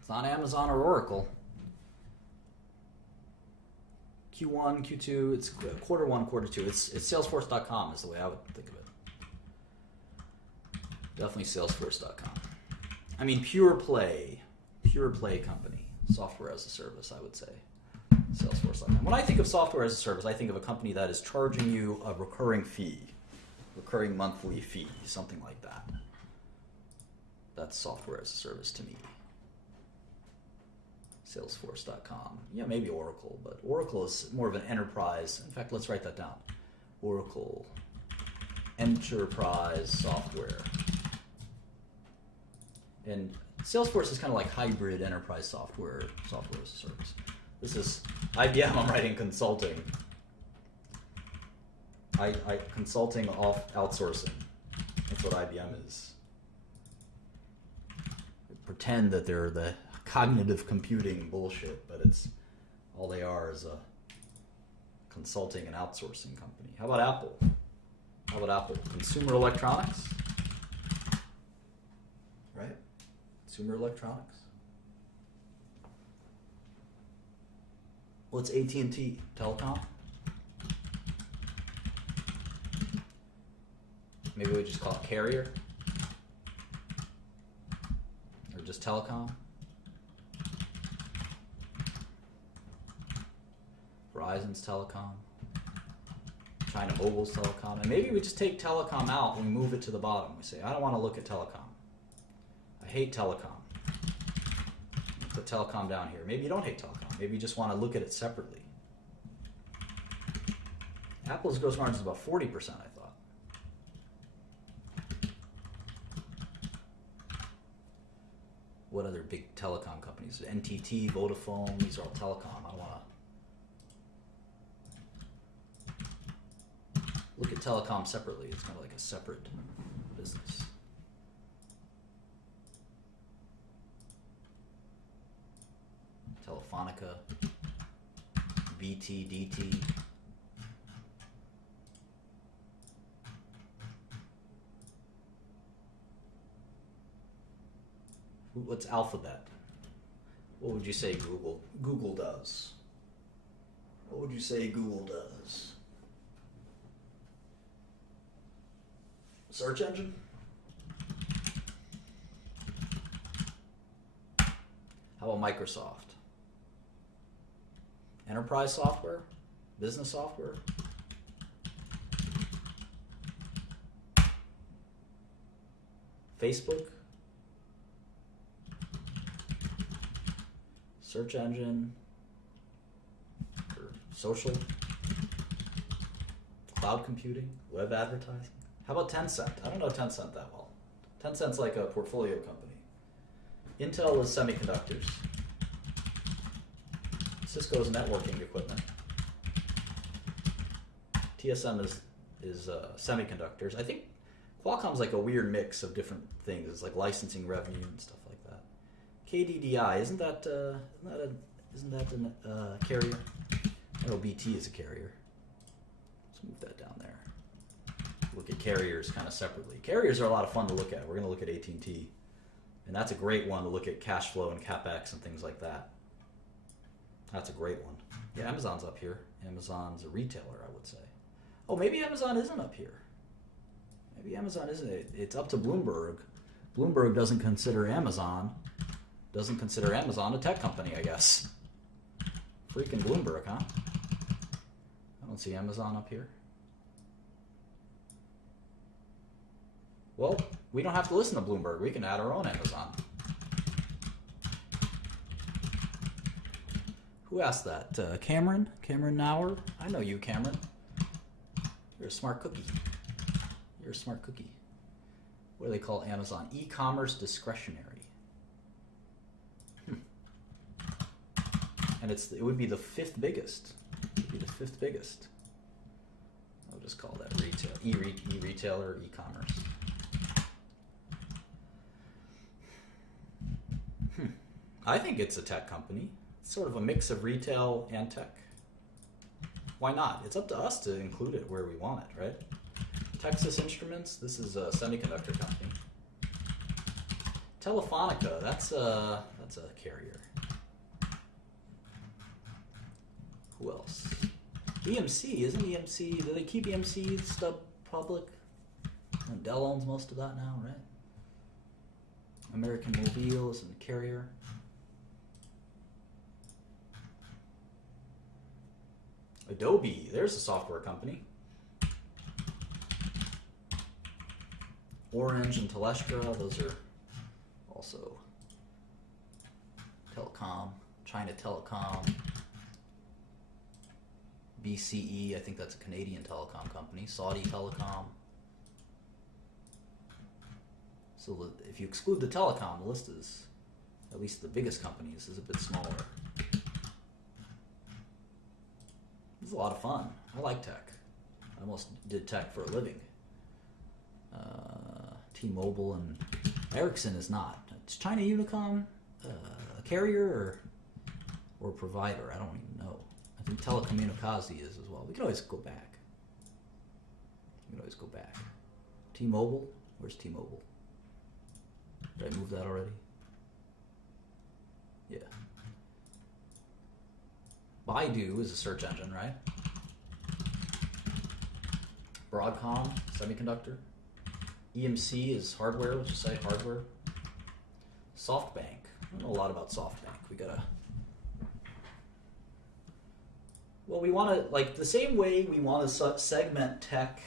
It's on Amazon or Oracle. Q1, Q2, it's quarter one, quarter two. It's Salesforce.com is the way I would think of it. Definitely Salesforce.com. I mean, pure play company. Software as a service, I would say. Salesforce.com. When I think of software as a service, I think of a company that is charging you a recurring fee, recurring monthly fee, something like that. That's software as a service to me. Salesforce.com. Yeah, maybe Oracle, but Oracle is more of an enterprise. In fact, let's write that down. Oracle Enterprise Software. And Salesforce is kind of like hybrid enterprise software as a service. This is IBM, I'm writing consulting. Consulting off outsourcing. That's what IBM is. Pretend that they're the cognitive computing bullshit, but it's all they are is a consulting and outsourcing company. How about Apple? Consumer electronics, right? Consumer electronics. What's AT&T? Telecom? Maybe we just call it carrier, or just telecom. Verizon's telecom, China Mobile's telecom, and maybe we just take telecom out and we move it to the bottom. We say, I don't want to look at telecom. I hate telecom. Put telecom down here. Maybe you don't hate telecom. Maybe you just want to look at it separately. Apple's gross margin is about 40%, I thought. What other big telecom companies? NTT, Vodafone, these are all telecom. I don't want to telecom separately. It's kind of like a separate business. Telefonica, BT, DT. What's Alphabet? What would you say Google does? What would you say Google does? Search engine? How about Microsoft? Enterprise software? Business software? Facebook? Search engine? Or social? Cloud computing? Web advertising? How about Tencent? I don't know Tencent that well. Tencent's like a portfolio company. Intel is semiconductors. Cisco's networking equipment. TSM is semiconductors. I think Qualcomm's like a weird mix of different things. It's like licensing revenue and stuff like that. KDDI, isn't that a carrier? I know BT is a carrier. Let's move that down there. Look at carriers kind of separately. Carriers are a lot of fun to look at. We're going to look at AT&T. And that's a great one to look at cash flow and CapEx and things like that. That's a great one. Yeah, Amazon's up here. Amazon's a retailer, I would say. Oh, maybe Amazon isn't up here. Maybe Amazon isn't. It's up to Bloomberg. Bloomberg doesn't consider Amazon a tech company, I guess. Freaking Bloomberg, huh? I don't see Amazon up here. Well, we don't have to listen to Bloomberg. We can add our own Amazon. Who asked that? Cameron? Cameron Nauer? I know you, Cameron. You're a smart cookie. You're a smart cookie. What do they call Amazon? E-commerce discretionary. And it would be the fifth biggest. It would be the fifth biggest. I'll just call that retail. E-retailer, e-commerce. I think it's a tech company. It's sort of a mix of retail and tech. Why not? It's up to us to include it where we want it, right? Texas Instruments, this is a semiconductor company. Telefonica, that's a carrier. Who else? EMC, isn't EMC, do they keep EMC stub public? And Dell owns most of that now, right? American Mobile is a carrier. Adobe, there's a software company. Orange and Telestra, those are also telecom. China Telecom. BCE, I think that's a Canadian telecom company. Saudi Telecom. So if you exclude the telecom, the list is, at least the biggest companies, is a bit smaller. It's a lot of fun. I like tech. I almost did tech for a living. T-Mobile and Ericsson is not. Is China Unicom a carrier or provider? I don't even know. I think Telecomunicazi is as well. We can always go back. T-Mobile? Where's T-Mobile? Did I move that already? Yeah. Baidu is a search engine, right? Broadcom, semiconductor. EMC is hardware, let's just say hardware. SoftBank. I don't know a lot about SoftBank. We want to, like, the same way we want to segment tech,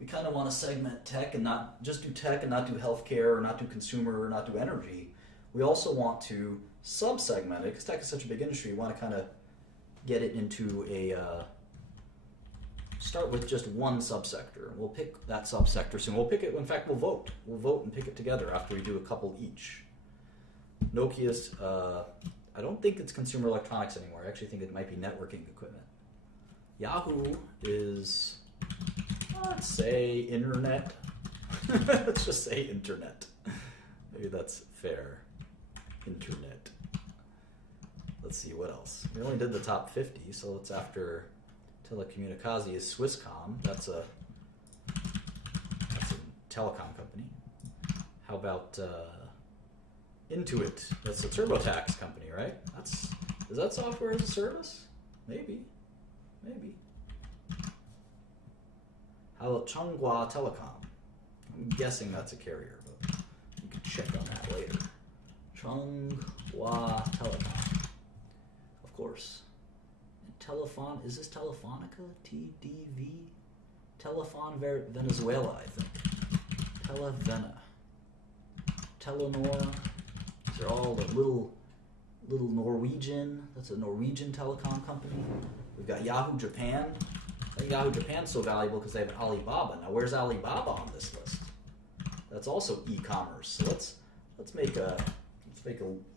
we kind of want to segment tech and not just do tech and not do healthcare or not do consumer or not do energy. We also want to sub-segment it, because tech is such a big industry. We want to kind of get it into a, start with just one subsector. We'll pick that subsector soon. We'll pick it, in fact, we'll vote. We'll vote and pick it together after we do a couple each. Nokia's, I don't think it's consumer electronics anymore. I actually think it might be networking equipment. Yahoo is, Let's say internet. Let's just say internet. Maybe that's fair. Internet. Let's see what else. We only did the top 50, so it's after Telecomunicatie is Swisscom. That's a telecom company. How about Intuit? That's a TurboTax company, right? Is that software as a service? Maybe. How about Changhua Telecom? I'm guessing that's a carrier, but you can check on that later. Changhua Telecom, of course. And is this Telefonica? TDV? Telefon Venezuela, I think. Televena. Telenor. These are all the little Norwegian. That's a Norwegian telecom company. We've got Yahoo Japan. I think Yahoo Japan's so valuable because they have Alibaba. Now, where's Alibaba on this list? That's also e-commerce. So let's make a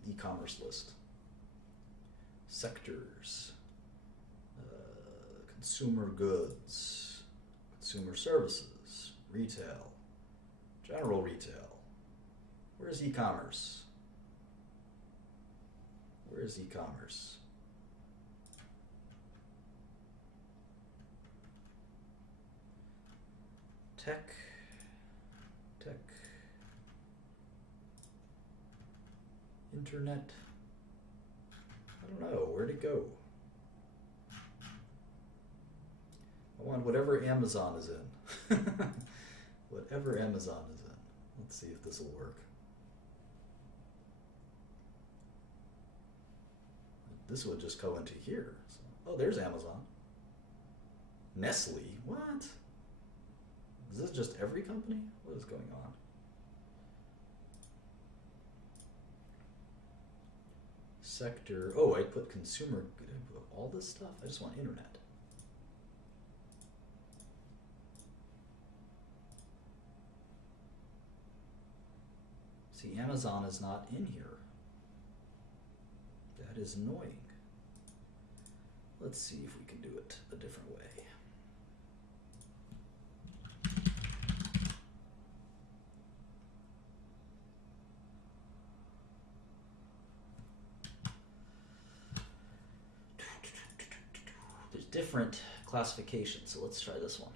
e-commerce list. Sectors. Consumer goods, consumer services, retail, general retail. Where's e-commerce? Where's e-commerce? Tech, internet. I don't know, where'd it go? I want whatever Amazon is in. Whatever Amazon is in. Let's see if this will work. This would just go into here. So, oh, there's Amazon. Nestle. What? Is this just every company? What is going on? Sector. Oh, I put consumer. Did I put all this stuff? I just want internet. See, Amazon is not in here. That is annoying. Let's see if we can do it a different way. There's different classifications, so let's try this one.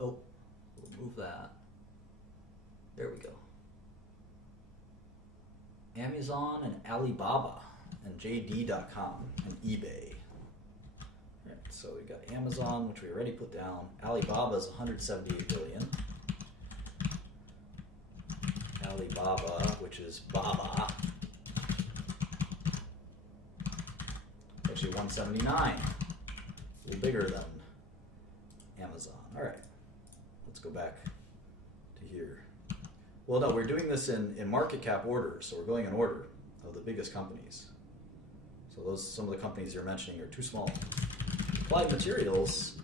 Oh, we'll move that. There we go. Amazon and Alibaba and JD.com and eBay. Right, so we got Amazon, which we already put down. Alibaba is 178 billion. Alibaba, which is Baba, actually 179. A little bigger than Amazon. All right, let's go back to here. Well, no, we're doing this in market cap order, so we're going in order of the biggest companies. So some of the companies you're mentioning are too small. Applied Materials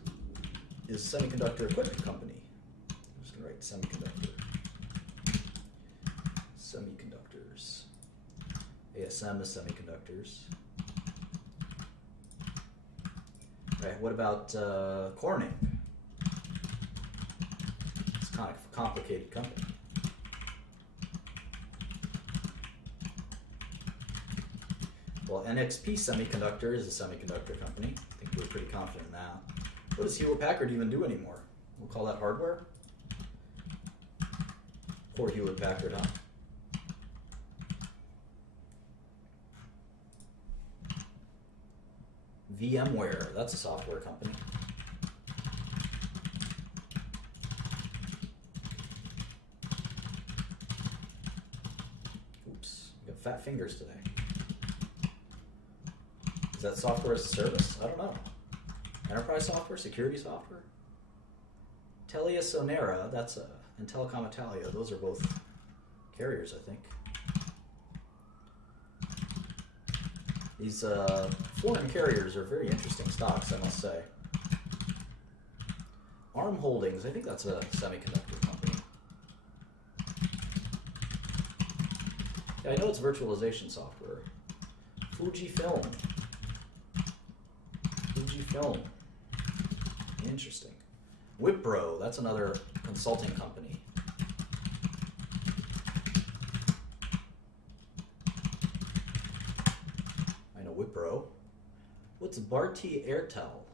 is semiconductor equipment company. I'm just going to write semiconductor. Semiconductors. ASM is semiconductors. Right, what about Corning? It's kind of a complicated company. Well, NXP Semiconductor is a semiconductor company. I think we're pretty confident in that. What does Hewlett Packard even do anymore? We'll call that hardware? Poor Hewlett Packard, huh? VMware, that's a software company. Oops, we got fat fingers today. Is that software as a service? I don't know. Enterprise software, security software? Telia Sonera, that's and Telecom Italia, those are both carriers, I think. These foreign carriers are very interesting stocks, I must say. ARM Holdings, I think that's a semiconductor company. Yeah, I know it's virtualization software. Fujifilm. Fujifilm. Interesting. Wipro, that's another consulting company. I know Wipro. What's Bharti Airtel?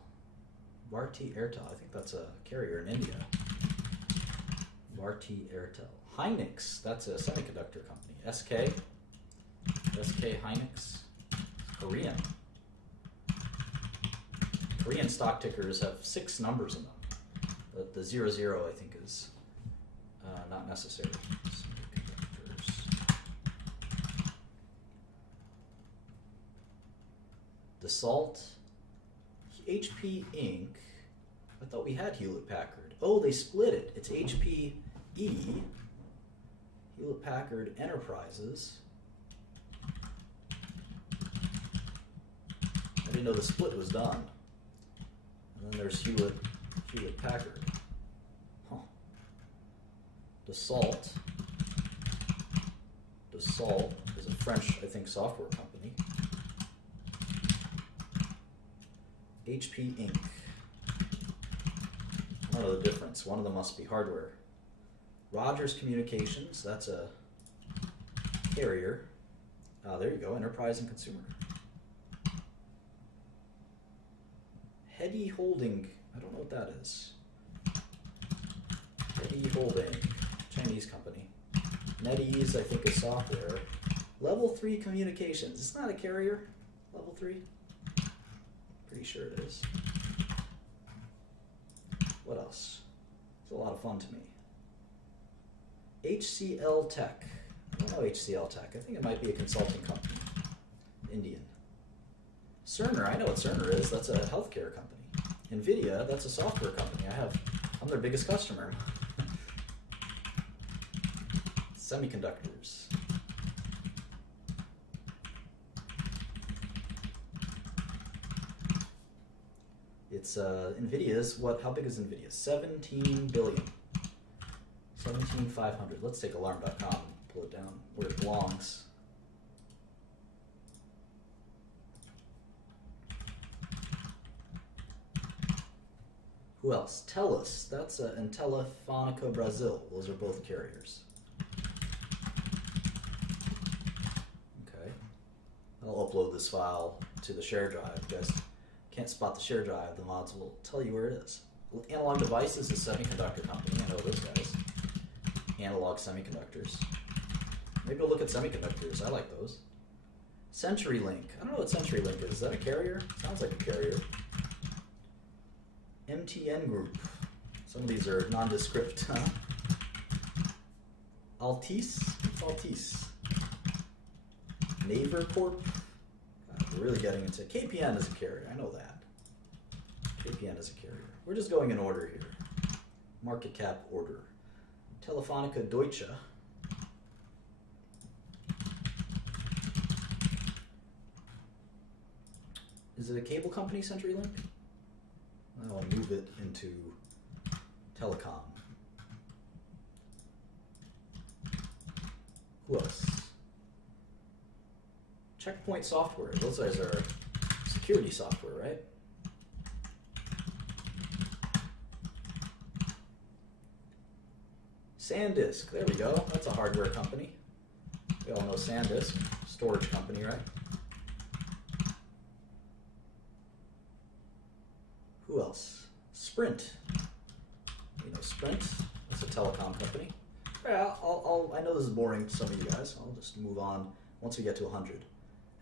Bharti Airtel, I think that's a carrier in India. Bharti Airtel. Hynix, that's a semiconductor company. SK Hynix, Korean. Korean stock tickers have 6 numbers in them. But the 00 I think is not necessary. Semiconductors. Dassault, HP Inc. I thought we had Hewlett Packard. Oh, they split it. It's HPE, Hewlett Packard Enterprises. I didn't know the split was done. And then there's Hewlett Packard. Huh. Dassault is a French, I think, software company. HP Inc. I don't know the difference. One of them must be hardware. Rogers Communications, that's a carrier. There you go, enterprise and consumer. Heady Holding, I don't know what that is. Heady Holding, Chinese company. NetEase, I think, is software. Level 3 Communications, it's not a carrier, Level 3? Pretty sure it is. What else? It's a lot of fun to me. HCL Tech. I don't know HCL Tech. I think it might be a consulting company. Indian. Cerner, I know what Cerner is. That's a healthcare company. NVIDIA, that's a software company. I'm their biggest customer. Semiconductors. It's NVIDIA's, how big is NVIDIA? 17 billion. 17,500. Let's take alarm.com and pull it down where it belongs. Who else? TELUS. That's and Telefónica Brazil. Those are both carriers. Okay. I'll upload this file to the share drive. You guys can't spot the share drive. The mods will tell you where it is. Analog Devices is a semiconductor company. I know those guys. Analog Semiconductors. Maybe we'll look at semiconductors. I like those. CenturyLink. I don't know what CenturyLink is. Is that a carrier? Sounds like a carrier. MTN Group. Some of these are nondescript. Altice? What's Altice? Naver Corp. We're really getting into KPN as a carrier. I know that. KPN as a carrier. We're just going in order here. Market cap order. Telefonica Deutsche. Is it a cable company, CenturyLink? I want to move it into telecom. Who else? Checkpoint Software. Those guys are security software, right? SanDisk. There we go. That's a hardware company. We all know SanDisk. Storage company, right? Who else? Sprint. You know Sprint? It's a telecom company. Yeah, I know this is boring to some of you guys. I'll just move on once we get to 100.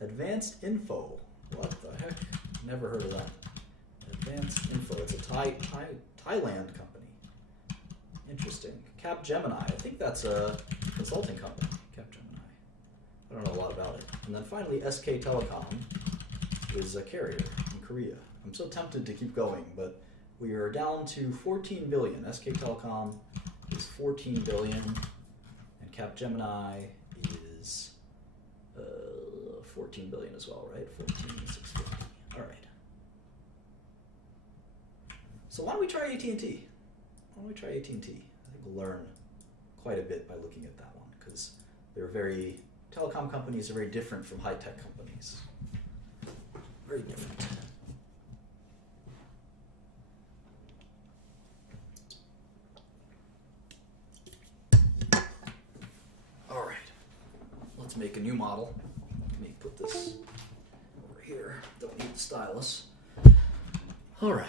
Advanced Info. What the heck? Never heard of that. Advanced Info. It's a Thailand company. Interesting. Capgemini. I think that's a consulting company. Capgemini. I don't know a lot about it. And then finally, SK Telecom is a carrier in Korea. I'm so tempted to keep going, but we are down to 14 billion. SK Telecom is 14 billion, and Capgemini is 14 billion as well, right? 14,650. All right. So why don't we try AT&T? why don't we try AT&T? I think we'll learn quite a bit by looking at that one, because telecom companies are very different from high-tech companies. Very different. All right, let's make a new model. Let me put this over here. Don't need the stylus. All right,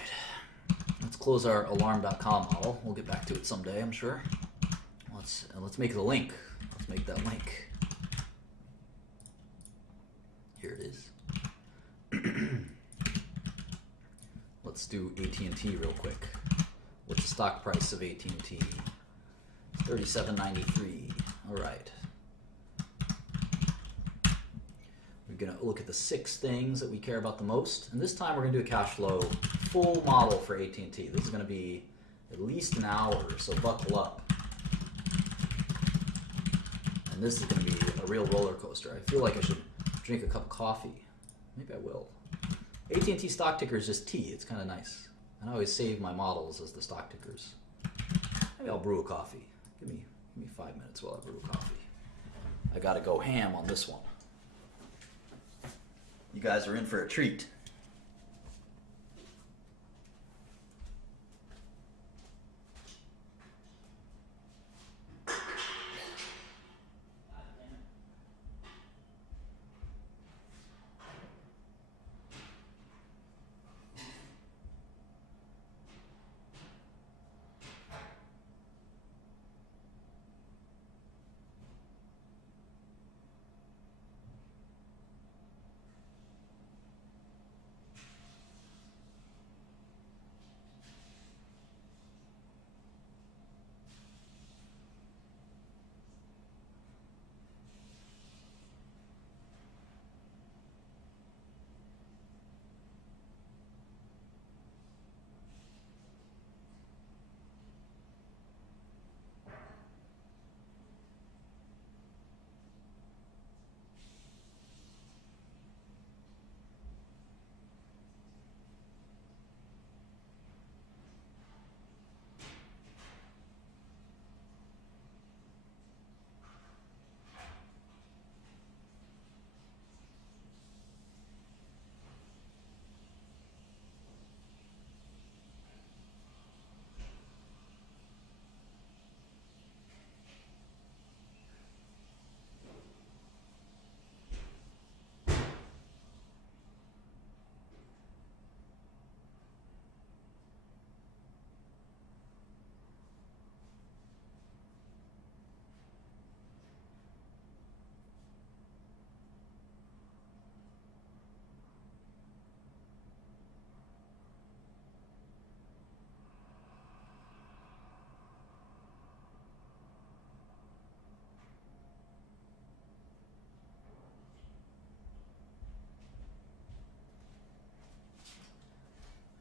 let's close our alarm.com model. We'll get back to it someday, I'm sure. Let's make the link. Let's make that link. Here it is. Let's do AT&T real quick. What's the stock price of AT&T? It's $37.93. All right. We're going to look at the 6 things that we care about the most. And this time we're going to do a cash flow full model for AT&T. This is going to be at least an hour, so buckle up. And this is going to be a real roller coaster. I feel like I should drink a cup of coffee. Maybe I will. AT&T stock ticker is just T. It's kind of nice. And I always save my models as the stock tickers. Maybe I'll brew a coffee. Give me 5 minutes while I brew a coffee. I got to go ham on this one. You guys are in for a treat.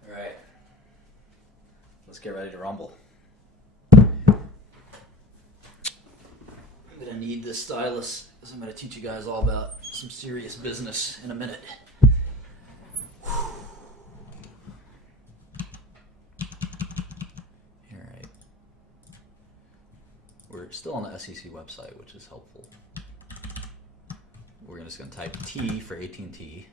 All right. Let's get ready to rumble. I'm going to need this stylus because I'm going to teach you guys all about some serious business in a minute. All right. We're still on the SEC website, which is helpful. We're just going to type T for AT&T.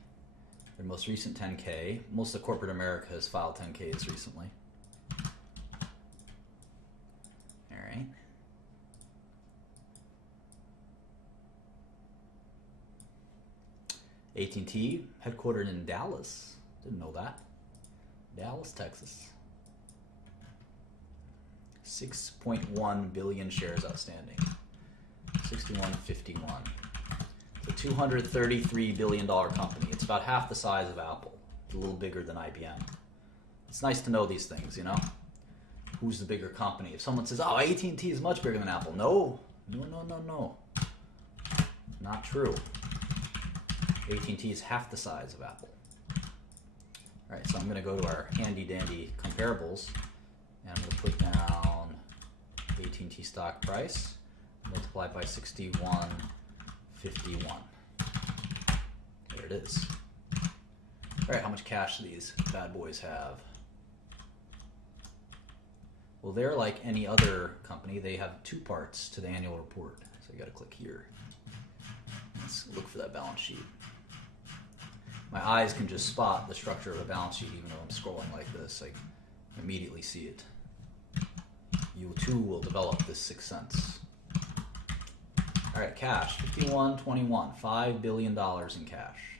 Their most recent 10K. Most of corporate America has filed 10Ks recently. All right. AT&T, headquartered in Dallas. Didn't know that. Dallas, Texas. 6.1 billion shares outstanding. 61.51. It's a $233 billion company. It's about half the size of Apple. It's a little bigger than IBM. It's nice to know these things, you know? Who's the bigger company? If someone says, oh, AT&T is much bigger than Apple. No. Not true. AT&T is half the size of Apple. All right, so I'm going to go to our handy-dandy comparables, and I'm going to put down AT&T stock price, multiplied by 61.51. There it is. All right, how much cash do these bad boys have? Well, they're like any other company. They have two parts to the annual report. So you got to click here. Let's look for that balance sheet. My eyes can just spot the structure of a balance sheet even though I'm scrolling like this. I immediately see it. You too will develop this sixth sense. All right, cash, 5121, $5 billion in cash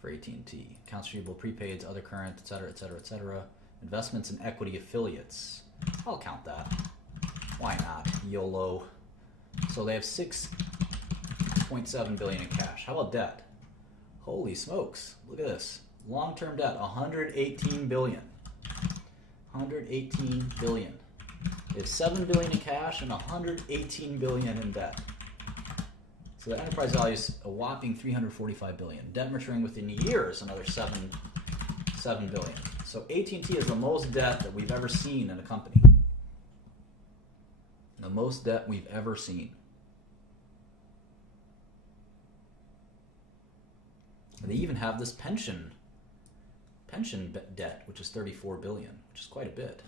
for AT&T. Accounts receivable, prepaids, other current, et cetera, et cetera, et cetera. Investments in equity affiliates. I'll count that. Why not? YOLO. So they have $6.7 billion in cash. How about debt? Holy smokes. Look at this. Long-term debt, $118 billion. $118 billion. They have $7 billion in cash and $118 billion in debt. So the enterprise value is a whopping $345 billion. Debt maturing within a year is another $7 billion. So AT&T is the most debt that we've ever seen in a company. The most debt we've ever seen. And they even have this pension debt, which is $34 billion, which is quite a bit.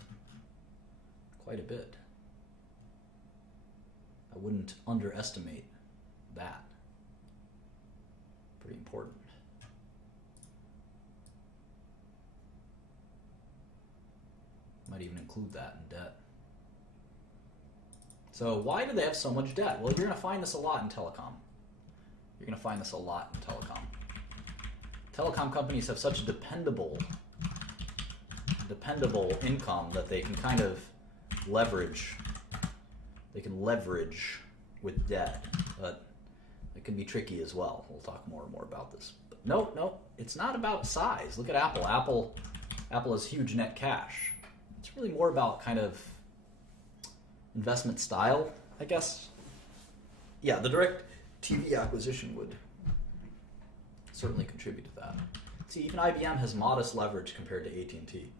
Quite a bit. I wouldn't underestimate that. Pretty important. Might even include that in debt. So why do they have so much debt? Well, you're going to find this a lot in telecom. You're going to find this a lot in telecom. Telecom companies have such dependable income that they can kind of leverage. They can leverage with debt, but it can be tricky as well. We'll talk more and more about this. But no, it's not about size. Look at Apple. Apple has huge net cash. It's really more about kind of investment style, I guess. Yeah, the direct TV acquisition would certainly contribute to that. See, even IBM has modest leverage compared to AT&T.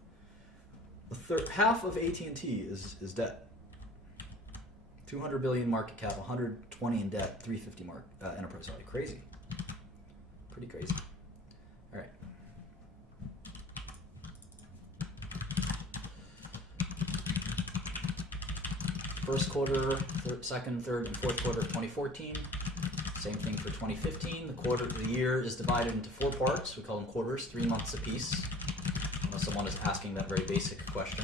Half of AT&T is debt. 200 billion market cap, 120 in debt, 350 enterprise value. Crazy. Pretty crazy. All right. First quarter, second, third, and fourth quarter of 2014. Same thing for 2015. The year is divided into 4 parts. We call them quarters, 3 months apiece. Unless someone is asking that very basic question.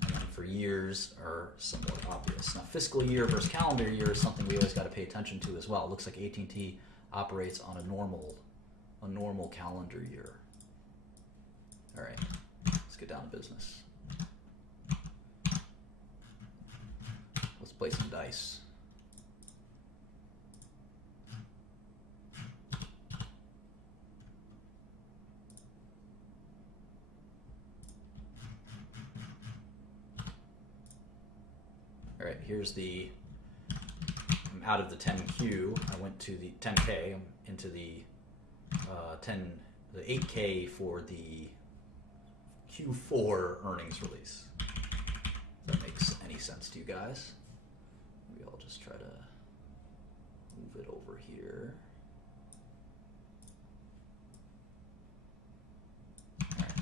And then for years are somewhat obvious. Now, fiscal year versus calendar year is something we always got to pay attention to as well. It looks like AT&T operates on a normal calendar year. All right, let's get down to business. Let's play some dice. All right, here's I'm out of the 10Q. I went to the 10K. I'm into the 8K for the Q4 earnings release. If that makes any sense to you guys. Maybe I'll just try to move it over here. All right.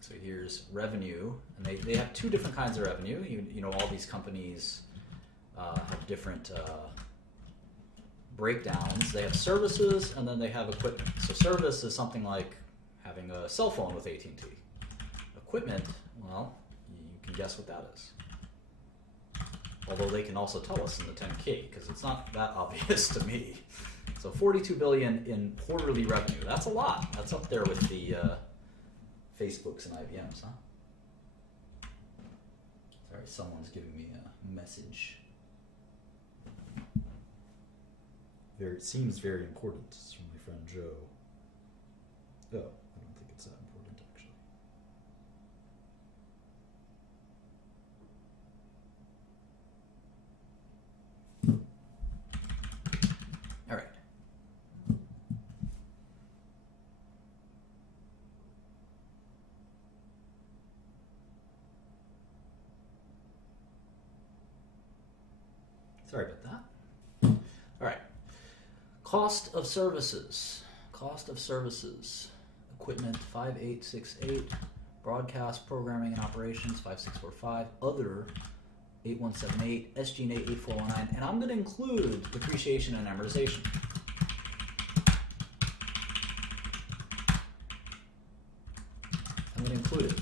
So here's revenue, and they have 2 different kinds of revenue. You know, all these companies have different breakdowns. They have services, and then they have equipment. So service is something like having a cell phone with AT&T. Equipment, well, you can guess what that is. Although they can also tell us in the 10K, because it's not that obvious to me. So 42 billion in quarterly revenue. That's a lot. That's up there with the Facebooks and IBMs, huh? Sorry, someone's giving me a message. It seems very important. It's from my friend Joe. Oh, I don't think it's that important, actually. All right. Sorry about that. All right. Cost of services. Equipment 5868. broadcast, programming and operations, 5645, other, 8178, SG&A, 8419, and I'm going to include depreciation and amortization. I'm going to include it,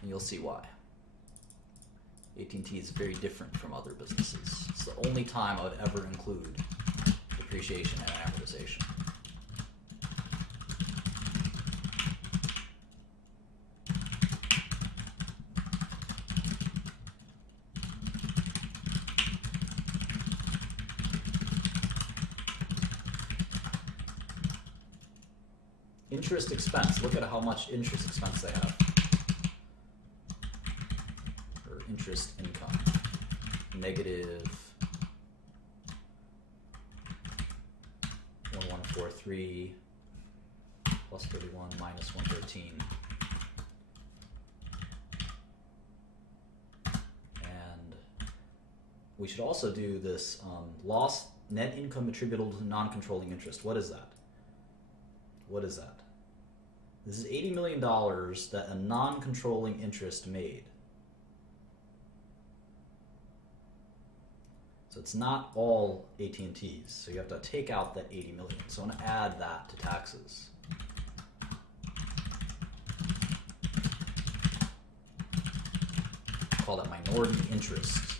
and you'll see why. AT&T is very different from other businesses. It's the only time I would ever include depreciation and amortization. Interest expense. Look at how much interest expense they have. Or interest income. Negative 1143 plus 31 minus 113. And we should also do this loss net income attributable to non-controlling interest. What is that? What is that? This is $80 million that a non-controlling interest made. So it's not all AT&T's. So you have to take out that 80 million. So I'm going to add that to taxes. Call that minority interest.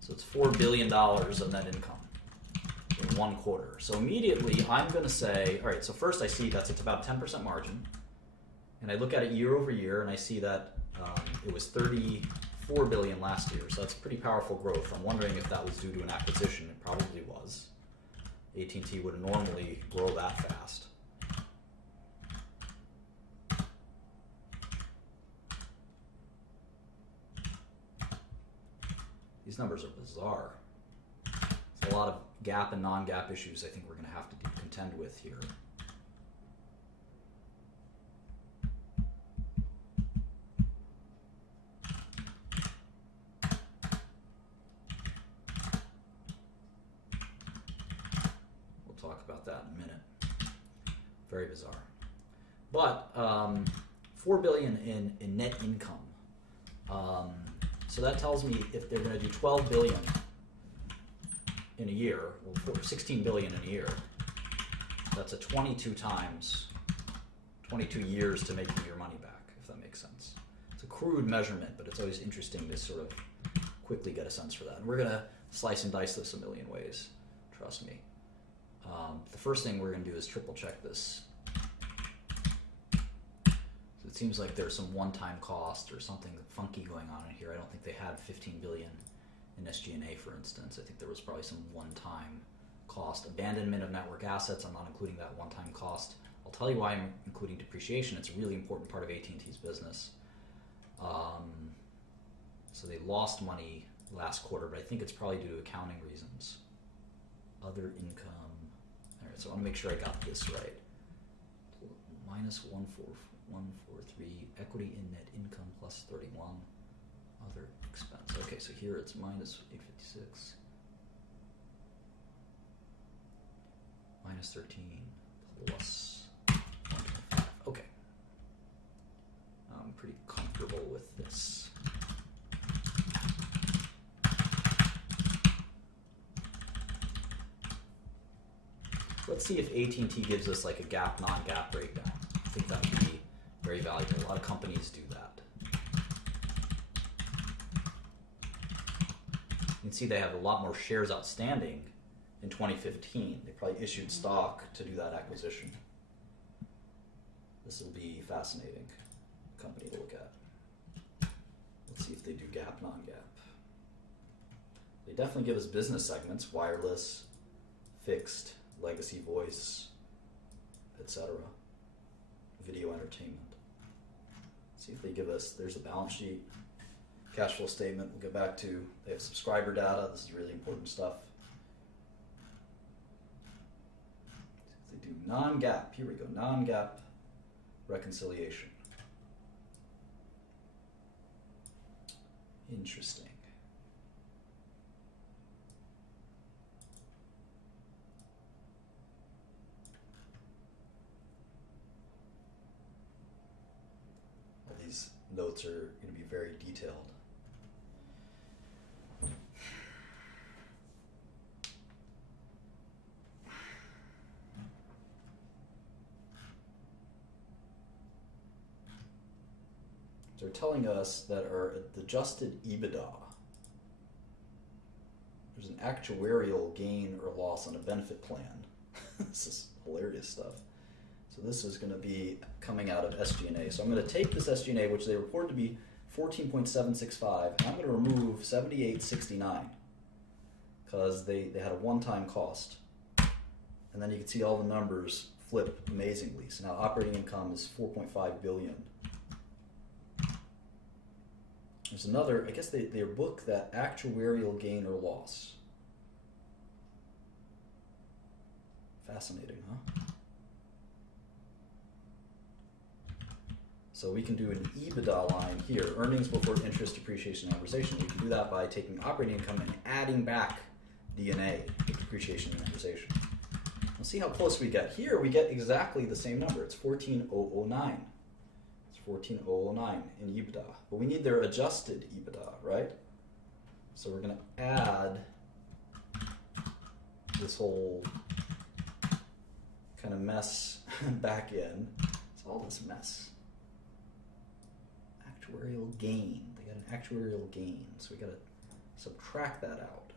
So it's $4 billion of net income in 1 quarter. So immediately I'm going to say, all right, so first I see that's it's about 10% margin. And I look at it year over year and I see that it was 34 billion last year. So that's pretty powerful growth. I'm wondering if that was due to an acquisition. It probably was. AT&T would normally grow that fast. These numbers are bizarre. There's a lot of GAAP and non-GAAP issues I think we're going to have to contend with here. We'll talk about that in a minute. Very bizarre. But 4 billion in net income. So that tells me if they're going to do 12 billion in a year, or 16 billion in a year, that's a 22 years to making your money back, if that makes sense. It's a crude measurement, but it's always interesting to sort of quickly get a sense for that. And we're going to slice and dice this a million ways, trust me. The first thing we're going to do is triple check this. It seems like there's some one-time cost or something funky going on in here. I don't think they had 15 billion in SG&A, for instance. I think there was probably some one-time cost. Abandonment of network assets, I'm not including that one-time cost. I'll tell you why I'm including depreciation. It's a really important part of AT&T's business. So they lost money last quarter, but I think it's probably due to accounting reasons. Other income. All right, so I want to make sure I got this right. Minus 143, equity in net income plus 31, other expense. Okay, so here it's minus 856, minus 13, plus 125. Okay. I'm pretty comfortable with this. Let's see if AT&T gives us like a GAAP, non-GAAP breakdown. I think that would be very valuable. A lot of companies do that. You can see they have a lot more shares outstanding in 2015. They probably issued stock to do that acquisition. This will be fascinating company to look at. Let's see if they do GAAP, non-GAAP. They definitely give us business segments, wireless, fixed, legacy voice, etc. Video entertainment. See if they give us, there's a balance sheet, cash flow statement we'll get back to. They have subscriber data. This is really important stuff. See if they do non-GAAP. Here we go, non-GAAP reconciliation. Interesting. notes are going to be very detailed. So they're telling us that our adjusted EBITDA, there's an actuarial gain or loss on a benefit plan. This is hilarious stuff. So this is going to be coming out of SG&A. So I'm going to take this SG&A, which they reported to be 14.765, and I'm going to remove 78.69 because they had a one-time cost. And then you can see all the numbers flip amazingly. So now operating income is 4.5 billion. There's another, I guess they book that actuarial gain or loss. Fascinating, huh? So we can do an EBITDA line here, earnings before interest, depreciation, and amortization. We can do that by taking operating income and adding back D&A, depreciation and amortization. We'll see how close we get. Here we get exactly the same number. It's 14,009. 14,009 in EBITDA, but we need their adjusted EBITDA, right? So we're going to add this whole kind of mess back in. It's all this mess. Actuarial gain. They got an actuarial gain, so we got to subtract that out.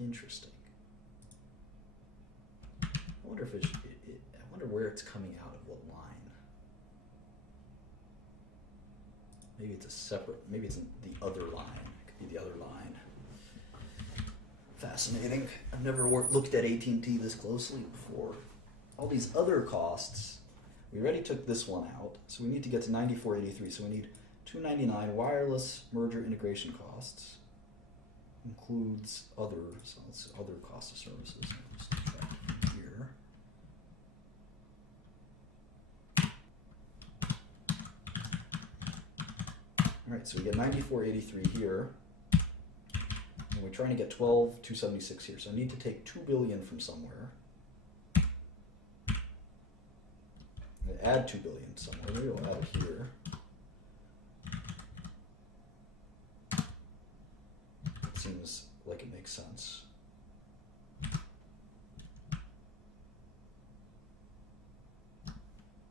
Interesting. I wonder if I wonder where it's coming out of what line. Maybe it's a separate, maybe it's in the other line. It could be the other line. Fascinating. I've never looked at AT&T this closely before. All these other costs, we already took this one out, so we need to get to 94.83. So we need 299 wireless merger integration costs. Includes other, so it's other cost of services. Just subtract from here. Alright, so we get 94.83 here, and we're trying to get 12,276 here. So I need to take 2 billion from somewhere, and add 2 billion somewhere. Maybe we'll add it here. It seems like it makes sense.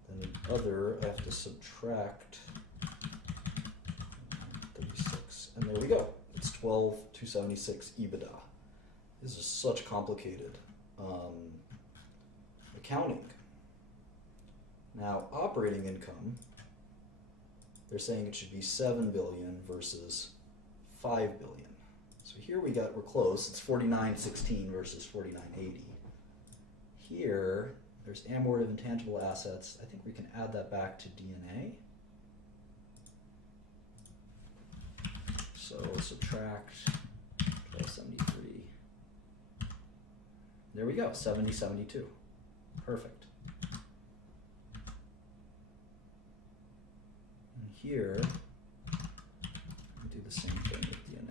Then the other, I have to subtract 36, and there we go. It's 12,276 EBITDA. This is such complicated accounting. Now, operating income, they're saying it should be 7 billion versus 5 billion. So here we're close. It's 49.16 versus 49.80. Here, there's amortization of intangible assets. I think we can add that back to D&A. So subtract 1273. There we go, 70.72. Perfect. And here, we do the same thing with D&A.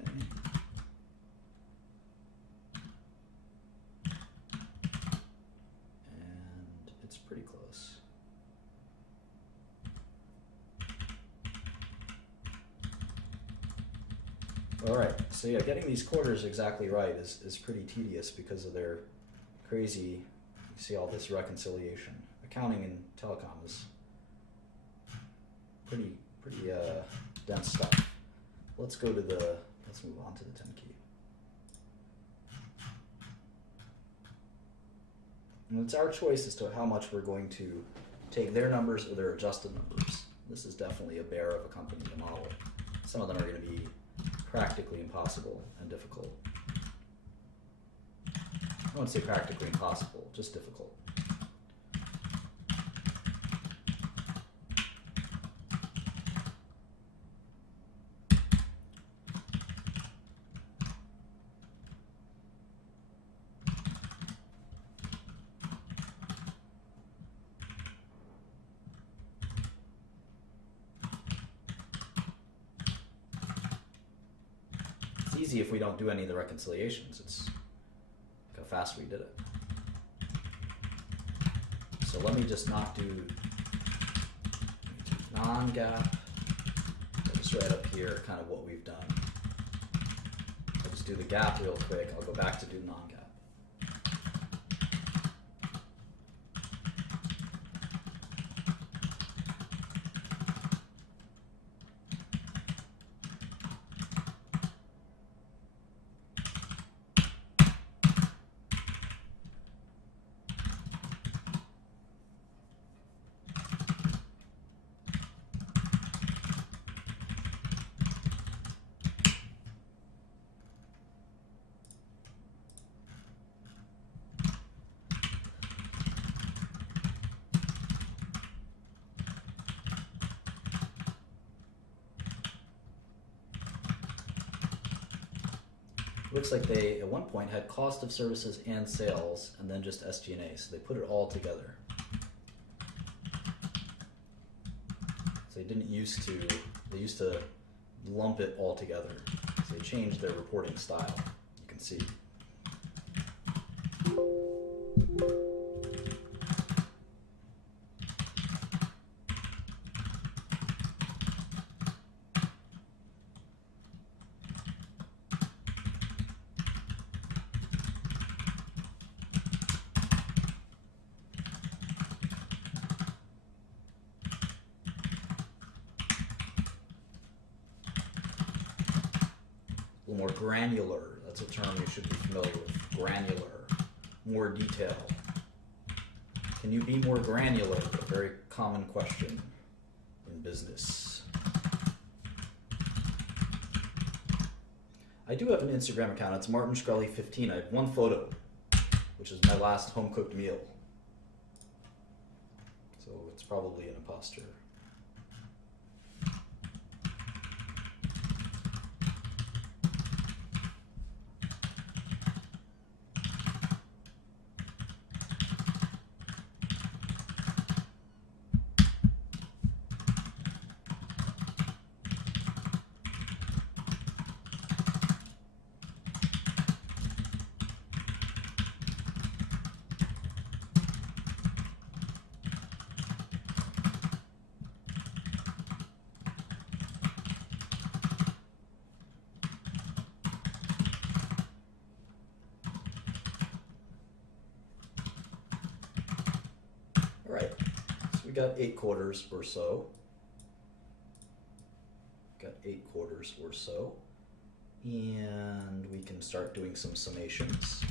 And it's pretty close. All right, so yeah, getting these quarters exactly right is pretty tedious because of their crazy, you see all this reconciliation. Accounting in telecom is pretty dense stuff. Let's move on to the 10 key. And it's our choice as to how much we're going to take their numbers or their adjusted numbers. This is definitely a bear of a company to model. Some of them are going to be practically impossible and difficult. I won't say practically impossible, just difficult. It's easy if we don't do any of the reconciliations. It's how fast we did it. So let me just not non-GAAP. I'll just write up here kind of what we've done. I'll just do the GAAP real quick. I'll go back to do non-GAAP. Looks like they, at one point, had cost of services and sales, and then just SG&A, so they put it all together. So they used to lump it all together. So they changed their reporting style, you can see. More granular, that's a term you should be familiar with. Granular, more detail. Can you be more granular? A very common question in business. I do have an Instagram account, it's Martin Shkreli 15. I have one photo, which is my last home cooked meal. So it's probably an imposter. Right, so we got 8 quarters or so. And we can start doing some summations.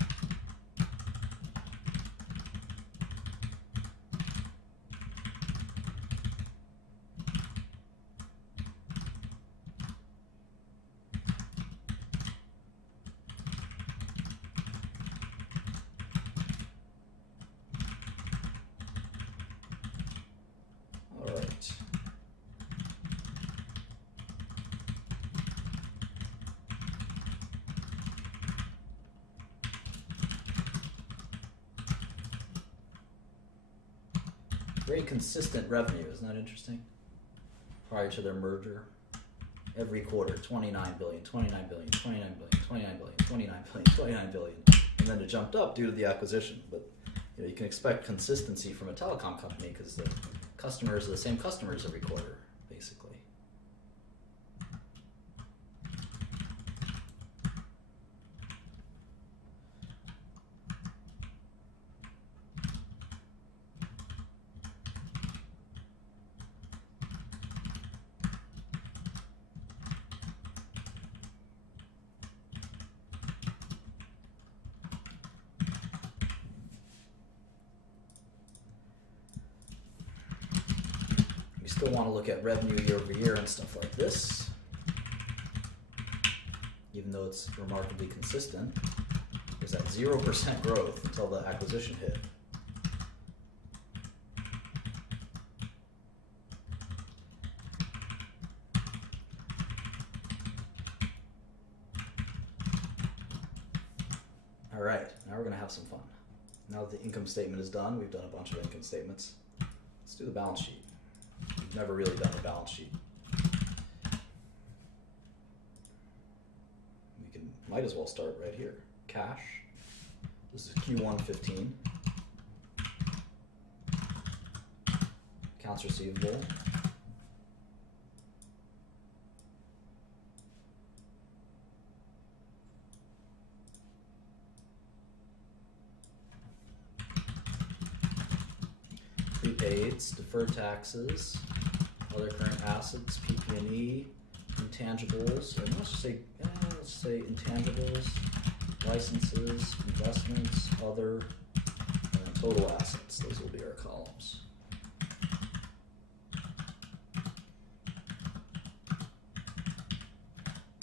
Very consistent revenue, isn't that interesting? Prior to their merger, every quarter, 29 billion, 29 billion, 29 billion, 29 billion, 29 billion, 29 billion, and then it jumped up due to the acquisition. But you can expect consistency from a telecom company because the customers are the same customers every quarter, basically. Still want to look at revenue year over year and stuff like this, even though it's remarkably consistent. There's that 0% growth until the acquisition hit. All right, now we're going to have some fun. Now that the income statement is done, we've done a bunch of income statements. Let's do the balance sheet. We've never really done a balance sheet. We might as well start right here. Cash. This is Q1 15. Accounts receivable. prepaids, deferred taxes, other current assets, PP&E, intangibles, and let's say intangibles, licenses, investments, other, and total assets. Those will be our columns.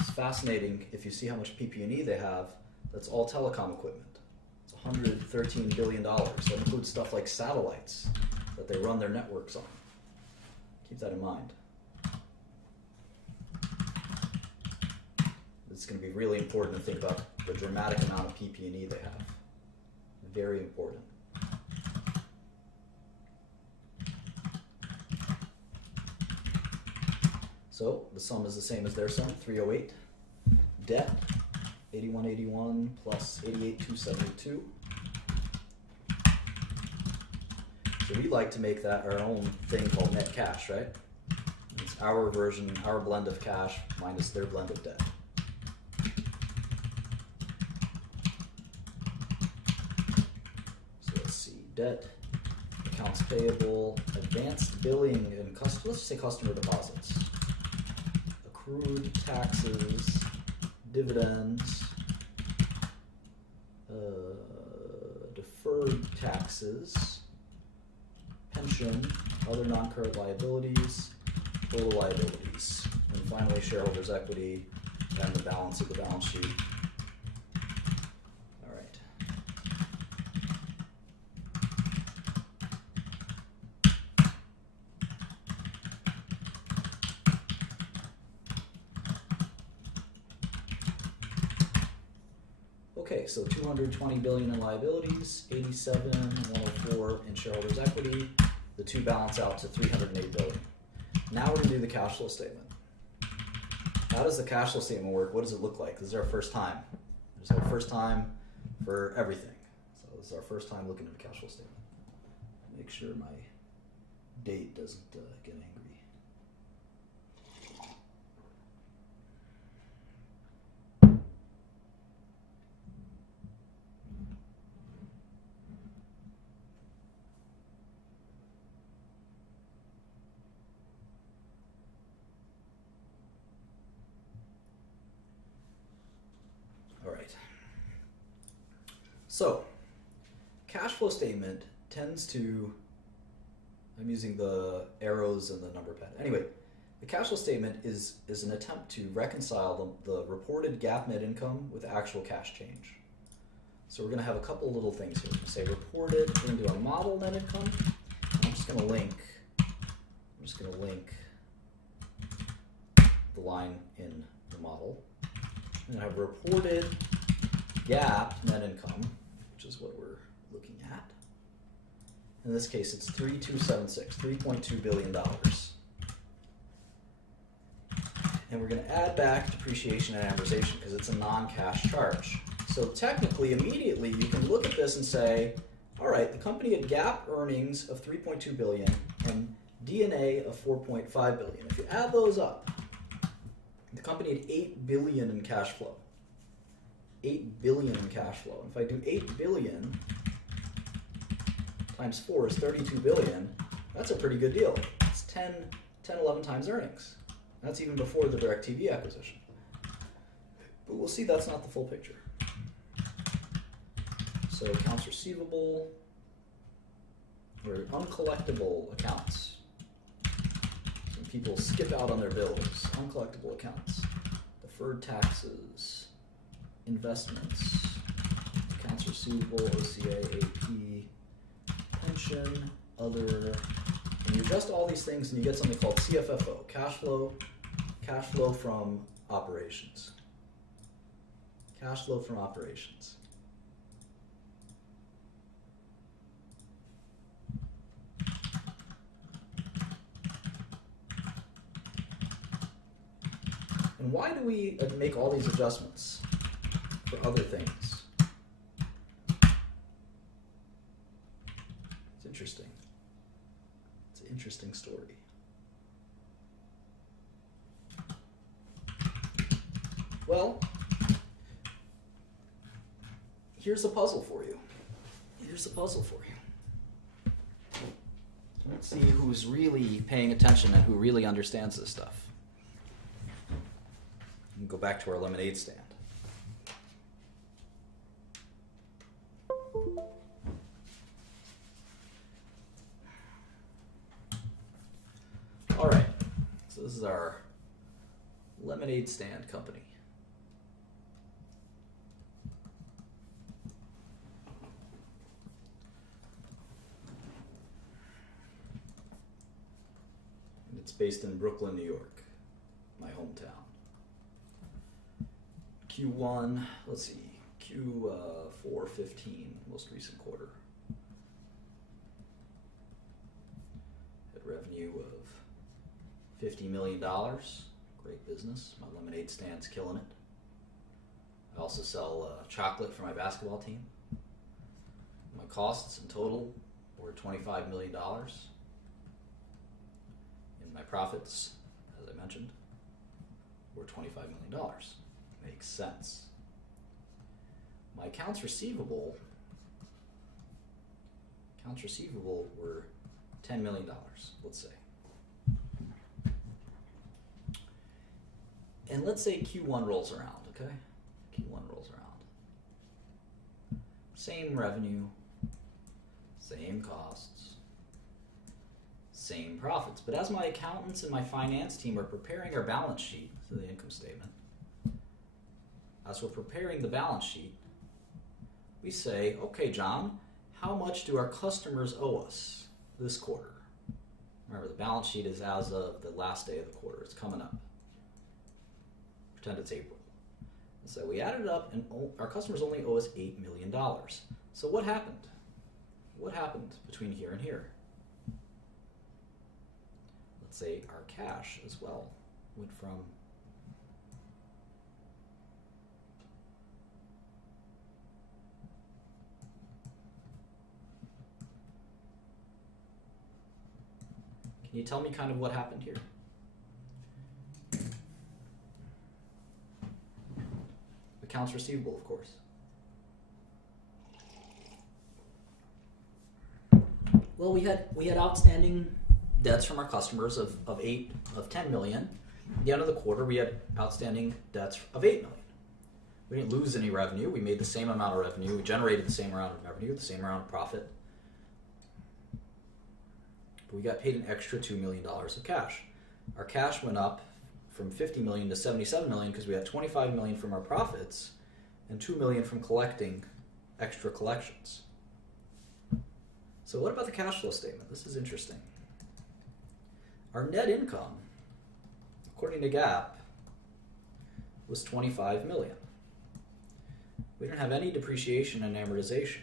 It's fascinating if you see how much PP&E they have. That's all telecom equipment. It's $113 billion. That includes stuff like satellites that they run their networks on. Keep that in mind. It's going to be really important to think about the dramatic amount of PP&E they have. Very important. So the sum is the same as their sum, 308. Debt, 8181 plus 88272. So we like to make that our own thing called net cash, right? It's our version, our blend of cash minus their blend of debt. So let's see, debt, accounts payable, advanced billing, and let's say customer deposits, accrued taxes, dividends, deferred taxes, pension, other non-current liabilities, total liabilities, and finally shareholders' equity and the balance of the balance sheet. All right. Okay, so 220 billion in liabilities, 87, 104 in shareholders' equity. The two balance out to 308 billion. Now we're going to do the cash flow statement. How does the cash flow statement work? What does it look like? This is our first time. This is our first time for everything. So this is our first time looking at the cash flow statement. Make sure my date doesn't get angry. So, cash flow statement tends to, I'm using the arrows and the number pad. Anyway, the cash flow statement is an attempt to reconcile the reported GAAP net income with actual cash change. So we're going to have a couple little things here. We're going to say reported, we're going to do our model net income. I'm just going to link the line in the model. I'm going to have reported GAAP net income, which is what we're looking at. In this case, it's 3276, $3.2 billion. And we're going to add back depreciation and amortization because it's a non-cash charge. So technically, immediately, you can look at this and say, all right, the company had GAAP earnings of 3.2 billion and D&A of 4.5 billion. If you add those up, the company had 8 billion in cash flow. 8 billion in cash flow. And if I do 8 billion times 4 is 32 billion, that's a pretty good deal. It's 11 times earnings. That's even before the DirecTV acquisition. But we'll see that's not the full picture. So accounts receivable, or uncollectible accounts. Some people skip out on their bills. Uncollectible accounts. Deferred taxes. Investments, accounts receivable, OCA, AP, pension, other, and you adjust all these things and you get something called CFFO, cash flow from operations. Cash flow from operations. And why do we make all these adjustments for other things? It's interesting. It's an interesting story. Well, here's a puzzle for you. See who's really paying attention and who really understands this stuff. And go back to our lemonade stand. All right, so this is our lemonade stand company. And it's based in Brooklyn, New York, my hometown. Q1, let's see, Q4 15, most recent quarter. Had revenue of $50 million. Great business. My lemonade stand's killing it. I also sell chocolate for my basketball team. My costs in total were $25 million. And my profits, as I mentioned, were $25 million. Makes sense. My accounts receivable were $10 million, let's say. And let's say Q1 rolls around, okay? Q1 rolls around. Same revenue, same costs, same profits. But as my accountants and my finance team are preparing our balance sheet, so the income statement, as we're preparing the balance sheet, we say, okay, John, how much do our customers owe us this quarter? Remember, the balance sheet is as of the last day of the quarter. It's coming up. Pretend it's April. So we added it up, and our customers only owe us $8 million. So what happened? What happened between here and here? Let's say our cash as well went from Can you tell me kind of what happened here? Accounts receivable, of course. Well, we had outstanding debts from our customers of 10 million. At the end of the quarter, we had outstanding debts of 8 million. We didn't lose any revenue. We made the same amount of revenue. We generated the same amount of revenue, the same amount of profit. But we got paid an extra $2 million of cash. Our cash went up from 50 million to 77 million because we had 25 million from our profits and 2 million from collecting extra collections. So what about the cash flow statement? This is interesting. Our net income, according to GAAP, was 25 million. We didn't have any depreciation and amortization.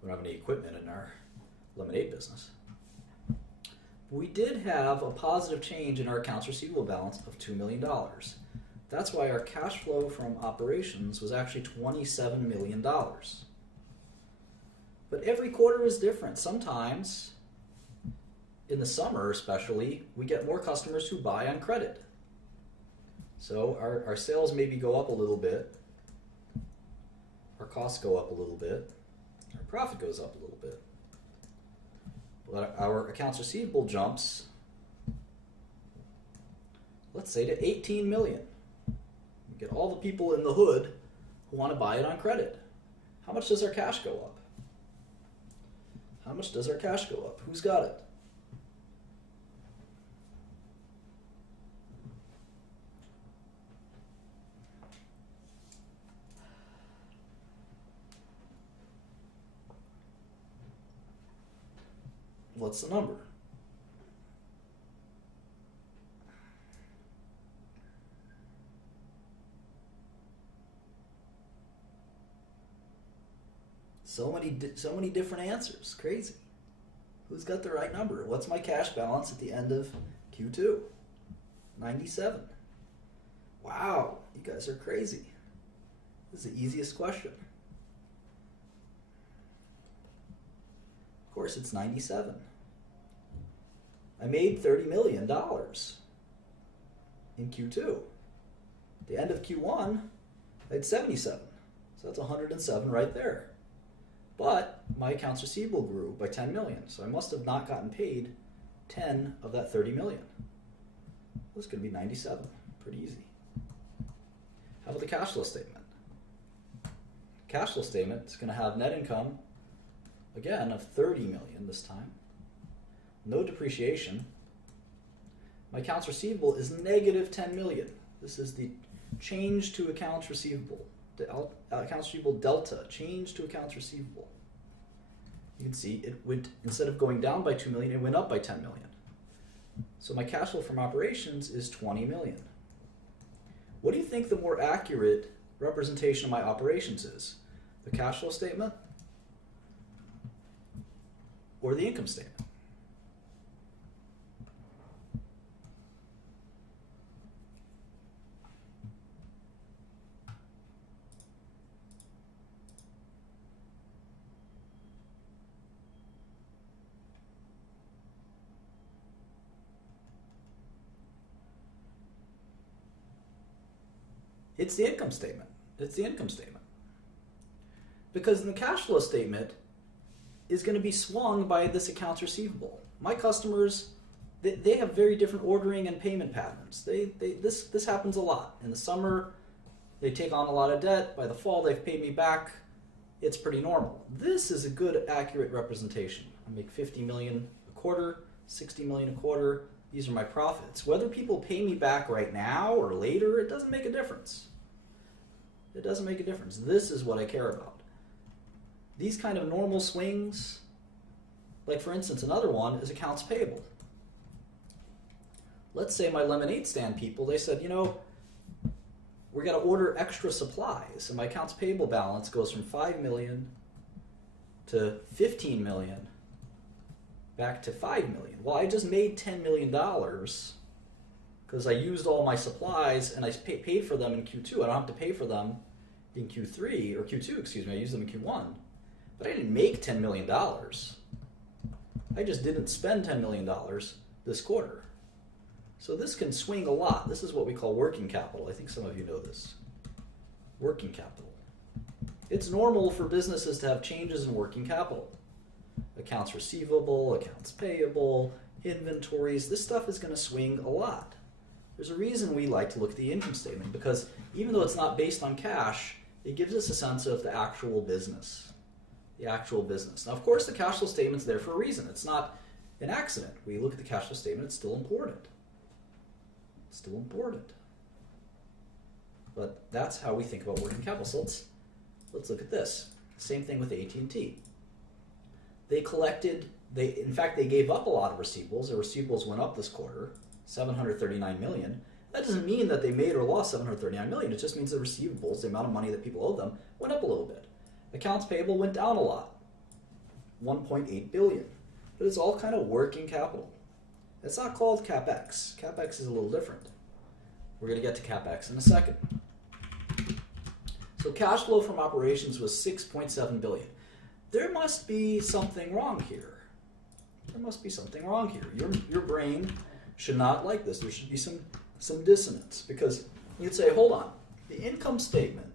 We don't have any equipment in our lemonade business. We did have a positive change in our accounts receivable balance of $2 million. That's why our cash flow from operations was actually $27 million. But every quarter is different. Sometimes, in the summer especially, we get more customers who buy on credit. So our sales maybe go up a little bit, our costs go up a little bit, our profit goes up a little bit. But our accounts receivable jumps, let's say, to 18 million. We get all the people in the hood who want to buy it on credit. How much does our cash go up? How much does our cash go up? Who's got it? What's the number? So many different answers. Crazy. Who's got the right number? What's my cash balance at the end of Q2? 97. Wow, you guys are crazy. This is the easiest question. Of course, it's 97. I made $30 million in Q2. At the end of Q1, I had 77. So that's 107 right there. But my accounts receivable grew by 10 million, so I must have not gotten paid 10 of that 30 million. That's going to be 97. Pretty easy. How about the cash flow statement? Cash flow statement is going to have net income, again, of 30 million this time. No depreciation. My accounts receivable is negative 10 million. This is the change to accounts receivable. The accounts receivable delta, change to accounts receivable. You can see it went, instead of going down by 2 million, it went up by 10 million. So my cash flow from operations is 20 million. What do you think the more accurate representation of my operations is? The cash flow statement or the income statement? It's the income statement. It's the income statement. Because the cash flow statement is going to be swung by this accounts receivable. My customers, they have very different ordering and payment patterns. This happens a lot. In the summer, they take on a lot of debt. By the fall, they've paid me back. It's pretty normal. This is a good, accurate representation. I make 50 million a quarter, 60 million a quarter. These are my profits. Whether people pay me back right now or later, it doesn't make a difference. It doesn't make a difference. This is what I care about. These kind of normal swings, like for instance, another one is accounts payable. Let's say my lemonade stand people, they said, you know, we're going to order extra supplies, and my accounts payable balance goes from 5 million to 15 million back to 5 million. Well, I just made $10 million because I used all my supplies and I paid for them in Q2. I don't have to pay for them in Q3 or Q2, excuse me. I used them in Q1, but I didn't make $10 million. I just didn't spend $10 million this quarter. So this can swing a lot. This is what we call working capital. I think some of you know this. Working capital. It's normal for businesses to have changes in working capital. Accounts receivable, accounts payable, inventories. This stuff is going to swing a lot. There's a reason we like to look at the income statement, because even though it's not based on cash, it gives us a sense of the actual business. The actual business. Now, of course, the cash flow statement's there for a reason. It's not an accident. We look at the cash flow statement, it's still important. It's still important. But that's how we think about working capital. So let's look at this. Same thing with AT&T. In fact, they gave up a lot of receivables. Their receivables went up this quarter, 739 million. That doesn't mean that they made or lost 739 million. It just means the receivables, the amount of money that people owe them, went up a little bit. Accounts payable went down a lot, 1.8 billion. But it's all kind of working capital. It's not called CapEx. CapEx is a little different. We're going to get to CapEx in a second. So cash flow from operations was 6.7 billion. There must be something wrong here. There must be something wrong here. Your brain should not like this. There should be some dissonance, because you'd say, hold on, the income statement,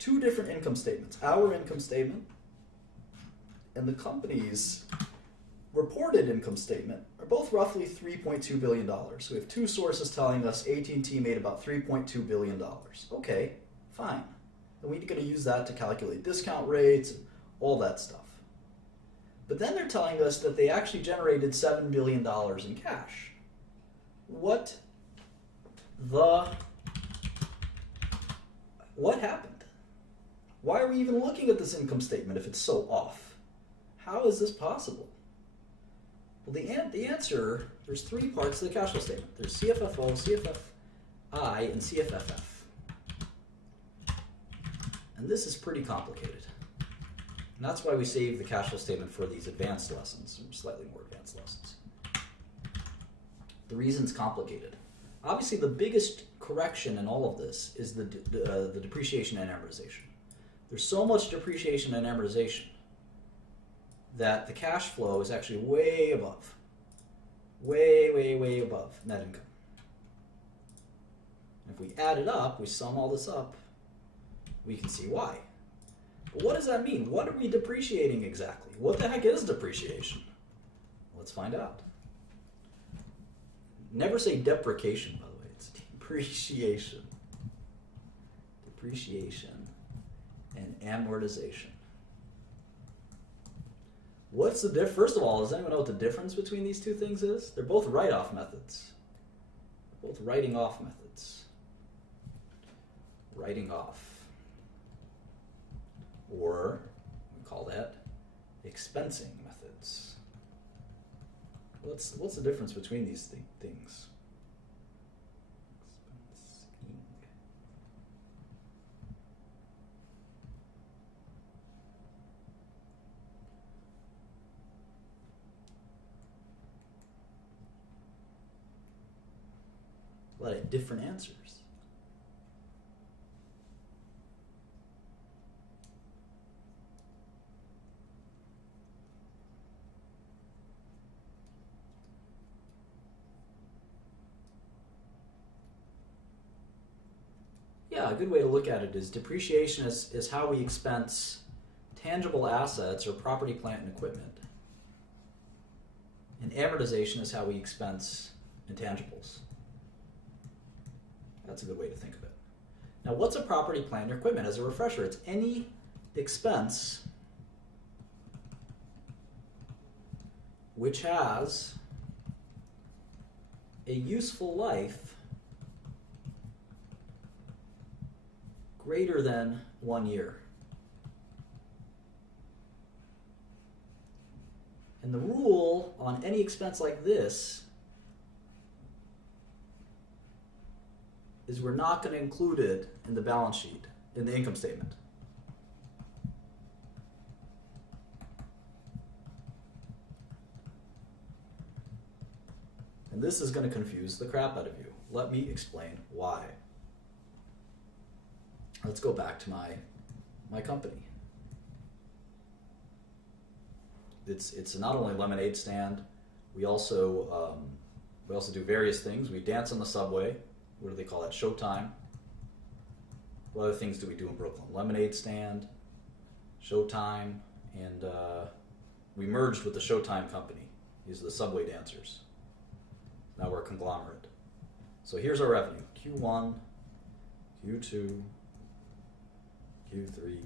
two different income statements, our income statement and the company's reported income statement are both roughly $3.2 billion. So we have two sources telling us AT&T made about $3.2 billion. Okay, fine. And we're going to use that to calculate discount rates and all that stuff. But then they're telling us that they actually generated $7 billion in cash. What happened? Why are we even looking at this income statement if it's so off? How is this possible? Well, the answer, there's three parts to the cash flow statement. There's CFFO, CFFI, and CFFF. And this is pretty complicated. And that's why we save the cash flow statement for these advanced lessons, slightly more advanced lessons. The reason's complicated. Obviously, the biggest correction in all of this is the depreciation and amortization. There's so much depreciation and amortization that the cash flow is actually way above, way above net income. If we add it up, we sum all this up, we can see why. What does that mean? What are we depreciating exactly? What the heck is depreciation? Let's find out. Never say depreciation, by the way. It's depreciation. Depreciation and amortization. What's the difference? First of all, does anyone know what the difference between these two things is? They're both write-off methods. They're both writing off methods. Writing off. Or we call that expensing methods. What's the difference between these things? Expensing. A lot of different answers. Yeah, a good way to look at it is depreciation is how we expense tangible assets or property, plant, and equipment. And amortization is how we expense intangibles. That's a good way to think of it. Now, what's a property, plant, or equipment? As a refresher, it's any expense which has a useful life greater than 1 year. And the rule on any expense like this is we're not going to include it in the balance sheet, in the income statement. And this is going to confuse the crap out of you. Let me explain why. Let's go back to my company. It's not only a lemonade stand. We also do various things. We dance on the subway. What do they call that? Showtime. What other things do we do in Brooklyn? Lemonade stand, Showtime, and we merged with the Showtime company. These are the subway dancers. Now we're a conglomerate. So here's our revenue: Q1, Q2, Q3,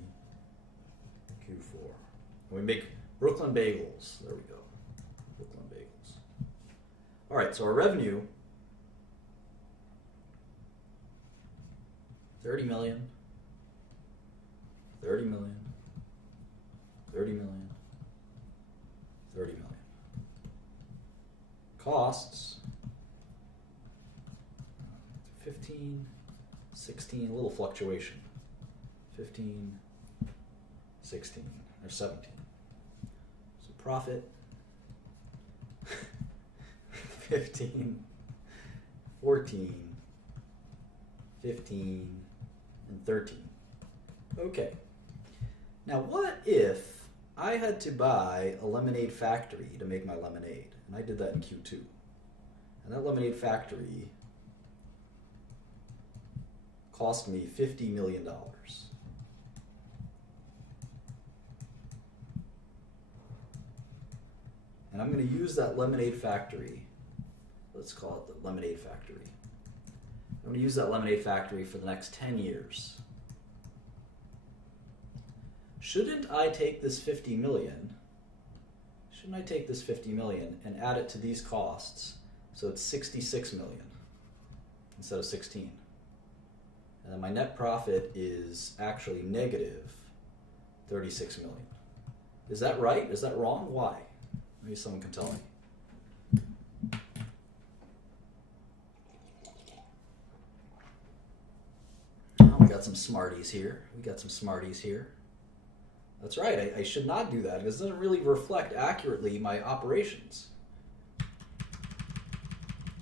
Q4. And we make Brooklyn bagels. There we go. Brooklyn bagels. All right, so our revenue, 30 million, 30 million, 30 million, 30 million. Costs, 15, 16, a little fluctuation. 15, 16, or 17. So profit, 15, 14, 15, and 13. Okay. Now what if I had to buy a lemonade factory to make my lemonade? And I did that in Q2. And that lemonade factory cost me $50 million. And I'm going to use that lemonade factory. Let's call it the lemonade factory. I'm going to use that lemonade factory for the next 10 years. Shouldn't I take this 50 million? Shouldn't I take this 50 million and add it to these costs so it's 66 million instead of 16? And then my net profit is actually negative 36 million. Is that right? Is that wrong? Why? Maybe someone can tell me. Oh, we got some smarties here. That's right, I should not do that because it doesn't really reflect accurately my operations. It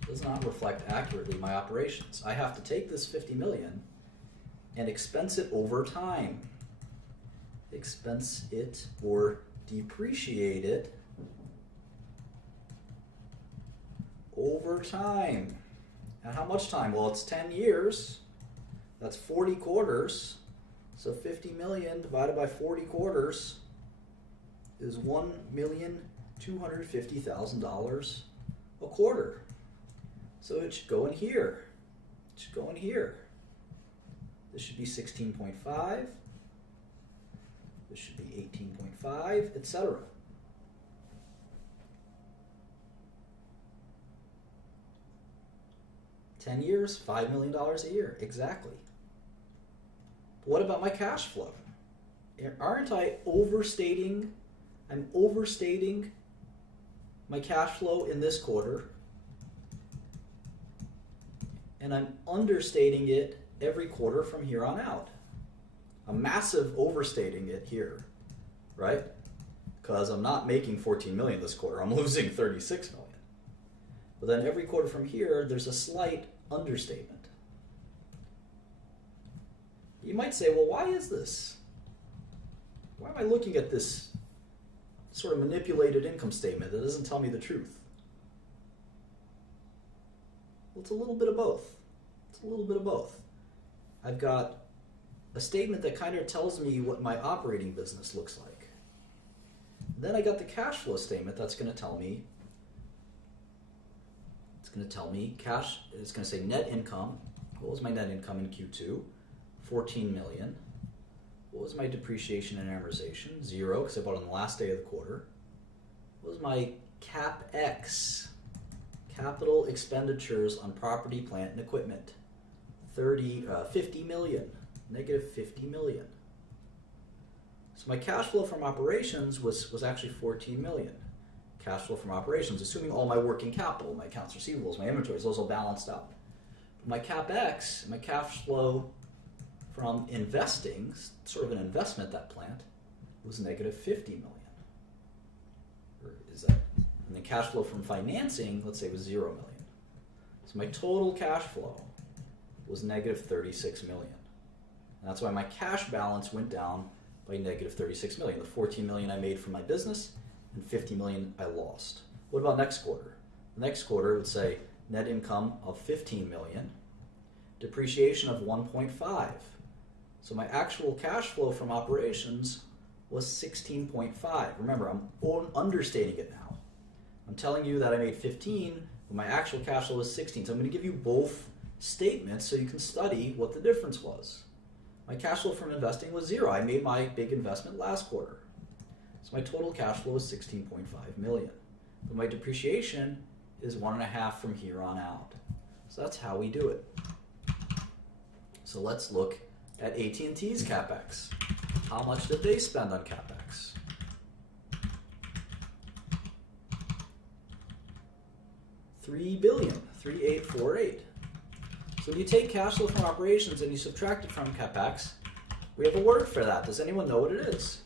does not reflect accurately my operations. I have to take this 50 million and expense it over time. Expense it or depreciate it over time. And how much time? Well, it's 10 years. That's 40 quarters. So 50 million divided by 40 quarters is $1,250,000 a quarter. So it should go in here. It should go in here. This should be 16.5. This should be 18.5, etc. $10 years, $5 million a year, exactly. But what about my cash flow? Aren't I overstating? I'm overstating my cash flow in this quarter, and I'm understating it every quarter from here on out. I'm massive overstating it here, right? Because I'm not making 14 million this quarter, I'm losing 36 million. But then every quarter from here, there's a slight understatement. You might say, well, why is this? Why am I looking at this sort of manipulated income statement that doesn't tell me the truth? Well, it's a little bit of both. It's a little bit of both. I've got a statement that kind of tells me what my operating business looks like. Then I got the cash flow statement that's going to tell me, cash, it's going to say net income. What was my net income in Q2? 14 million. What was my depreciation and amortization? 0, because I bought on the last day of the quarter. What was my CapEx? Capital expenditures on property, plant, and equipment. 50 million. Negative 50 million. So my cash flow from operations was actually 14 million. Cash flow from operations, assuming all my working capital, my accounts receivables, my inventories, those all balanced out. But my CapEx, my cash flow from investing, sort of an investment, that plant, was negative 50 million. Or is that? And the cash flow from financing, let's say, was 0 million. So my total cash flow was negative 36 million. And that's why my cash balance went down by negative 36 million. The 14 million I made from my business and 50 million I lost. What about next quarter? The next quarter would say net income of 15 million, depreciation of 1.5. So my actual cash flow from operations was 16.5. Remember, I'm understating it now. I'm telling you that I made 15, but my actual cash flow was 16. So I'm going to give you both statements so you can study what the difference was. My cash flow from investing was 0. I made my big investment last quarter. So my total cash flow was 16.5 million. But my depreciation is 1.5 from here on out. So that's how we do it. So let's look at AT&T's CapEx. How much did they spend on CapEx? $3 billion, 3,848. So if you take cash flow from operations and you subtract it from CapEx, we have a word for that. Does anyone know what it is?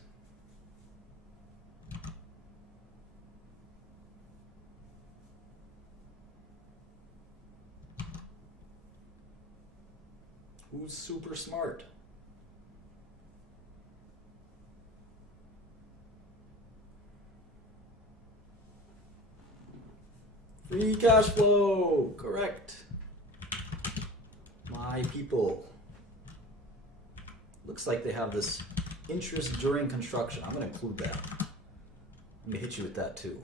Who's super smart? Free cash flow, correct. My people. Looks like they have this interest during construction. I'm going to include that. I'm going to hit you with that too.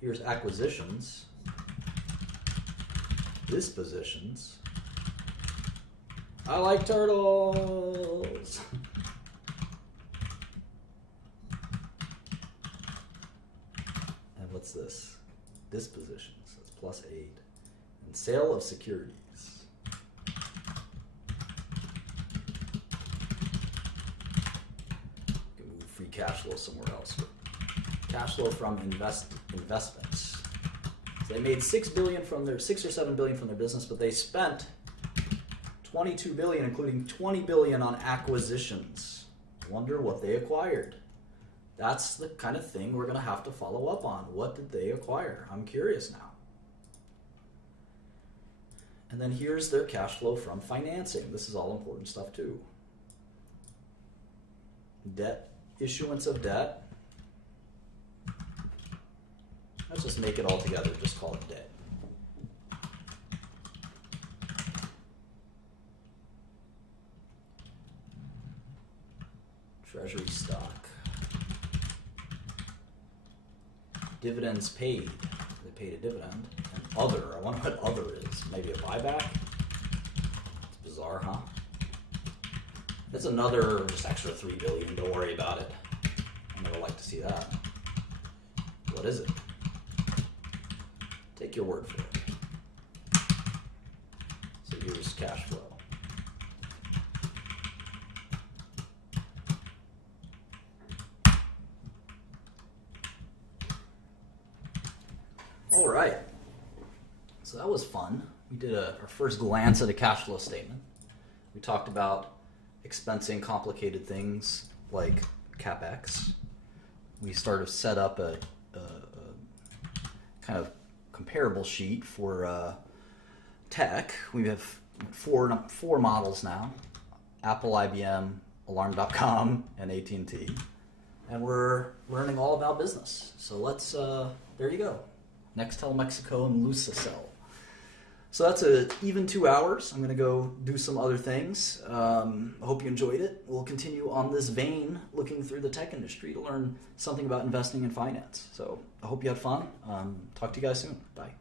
Here's acquisitions, dispositions. I like turtles. And what's this? Dispositions. That's plus 8. And sale of securities. You can move free cash flow somewhere else. Cash flow from investments. So they made 6 or 7 billion from their business, but they spent 22 billion, including 20 billion on acquisitions. Wonder what they acquired. That's the kind of thing we're going to have to follow up on. What did they acquire? I'm curious now. And then here's their cash flow from financing. This is all important stuff too. Debt, issuance of debt. Let's just make it all together, just call it debt. Treasury stock. Dividends paid. They paid a dividend. And other. I wonder what other is. Maybe a buyback? It's bizarre, huh? That's another just extra $3 billion. Don't worry about it. I never like to see that. What is it? Take your word for it. So here's cash flow. All right. So that was fun. We did our first glance at a cash flow statement. We talked about expensing complicated things like CapEx. We started to set up a kind of comparable sheet for tech. We have four models now: Apple, IBM, Alarm.com, and AT&T. And we're learning all about business. So let's, there you go. Nextel Mexico and Lucicell. So that's an even 2 hours. I'm going to go do some other things. I hope you enjoyed it. We'll continue on this vein, looking through the tech industry to learn something about investing and finance. So I hope you had fun. Talk to you guys soon. Bye.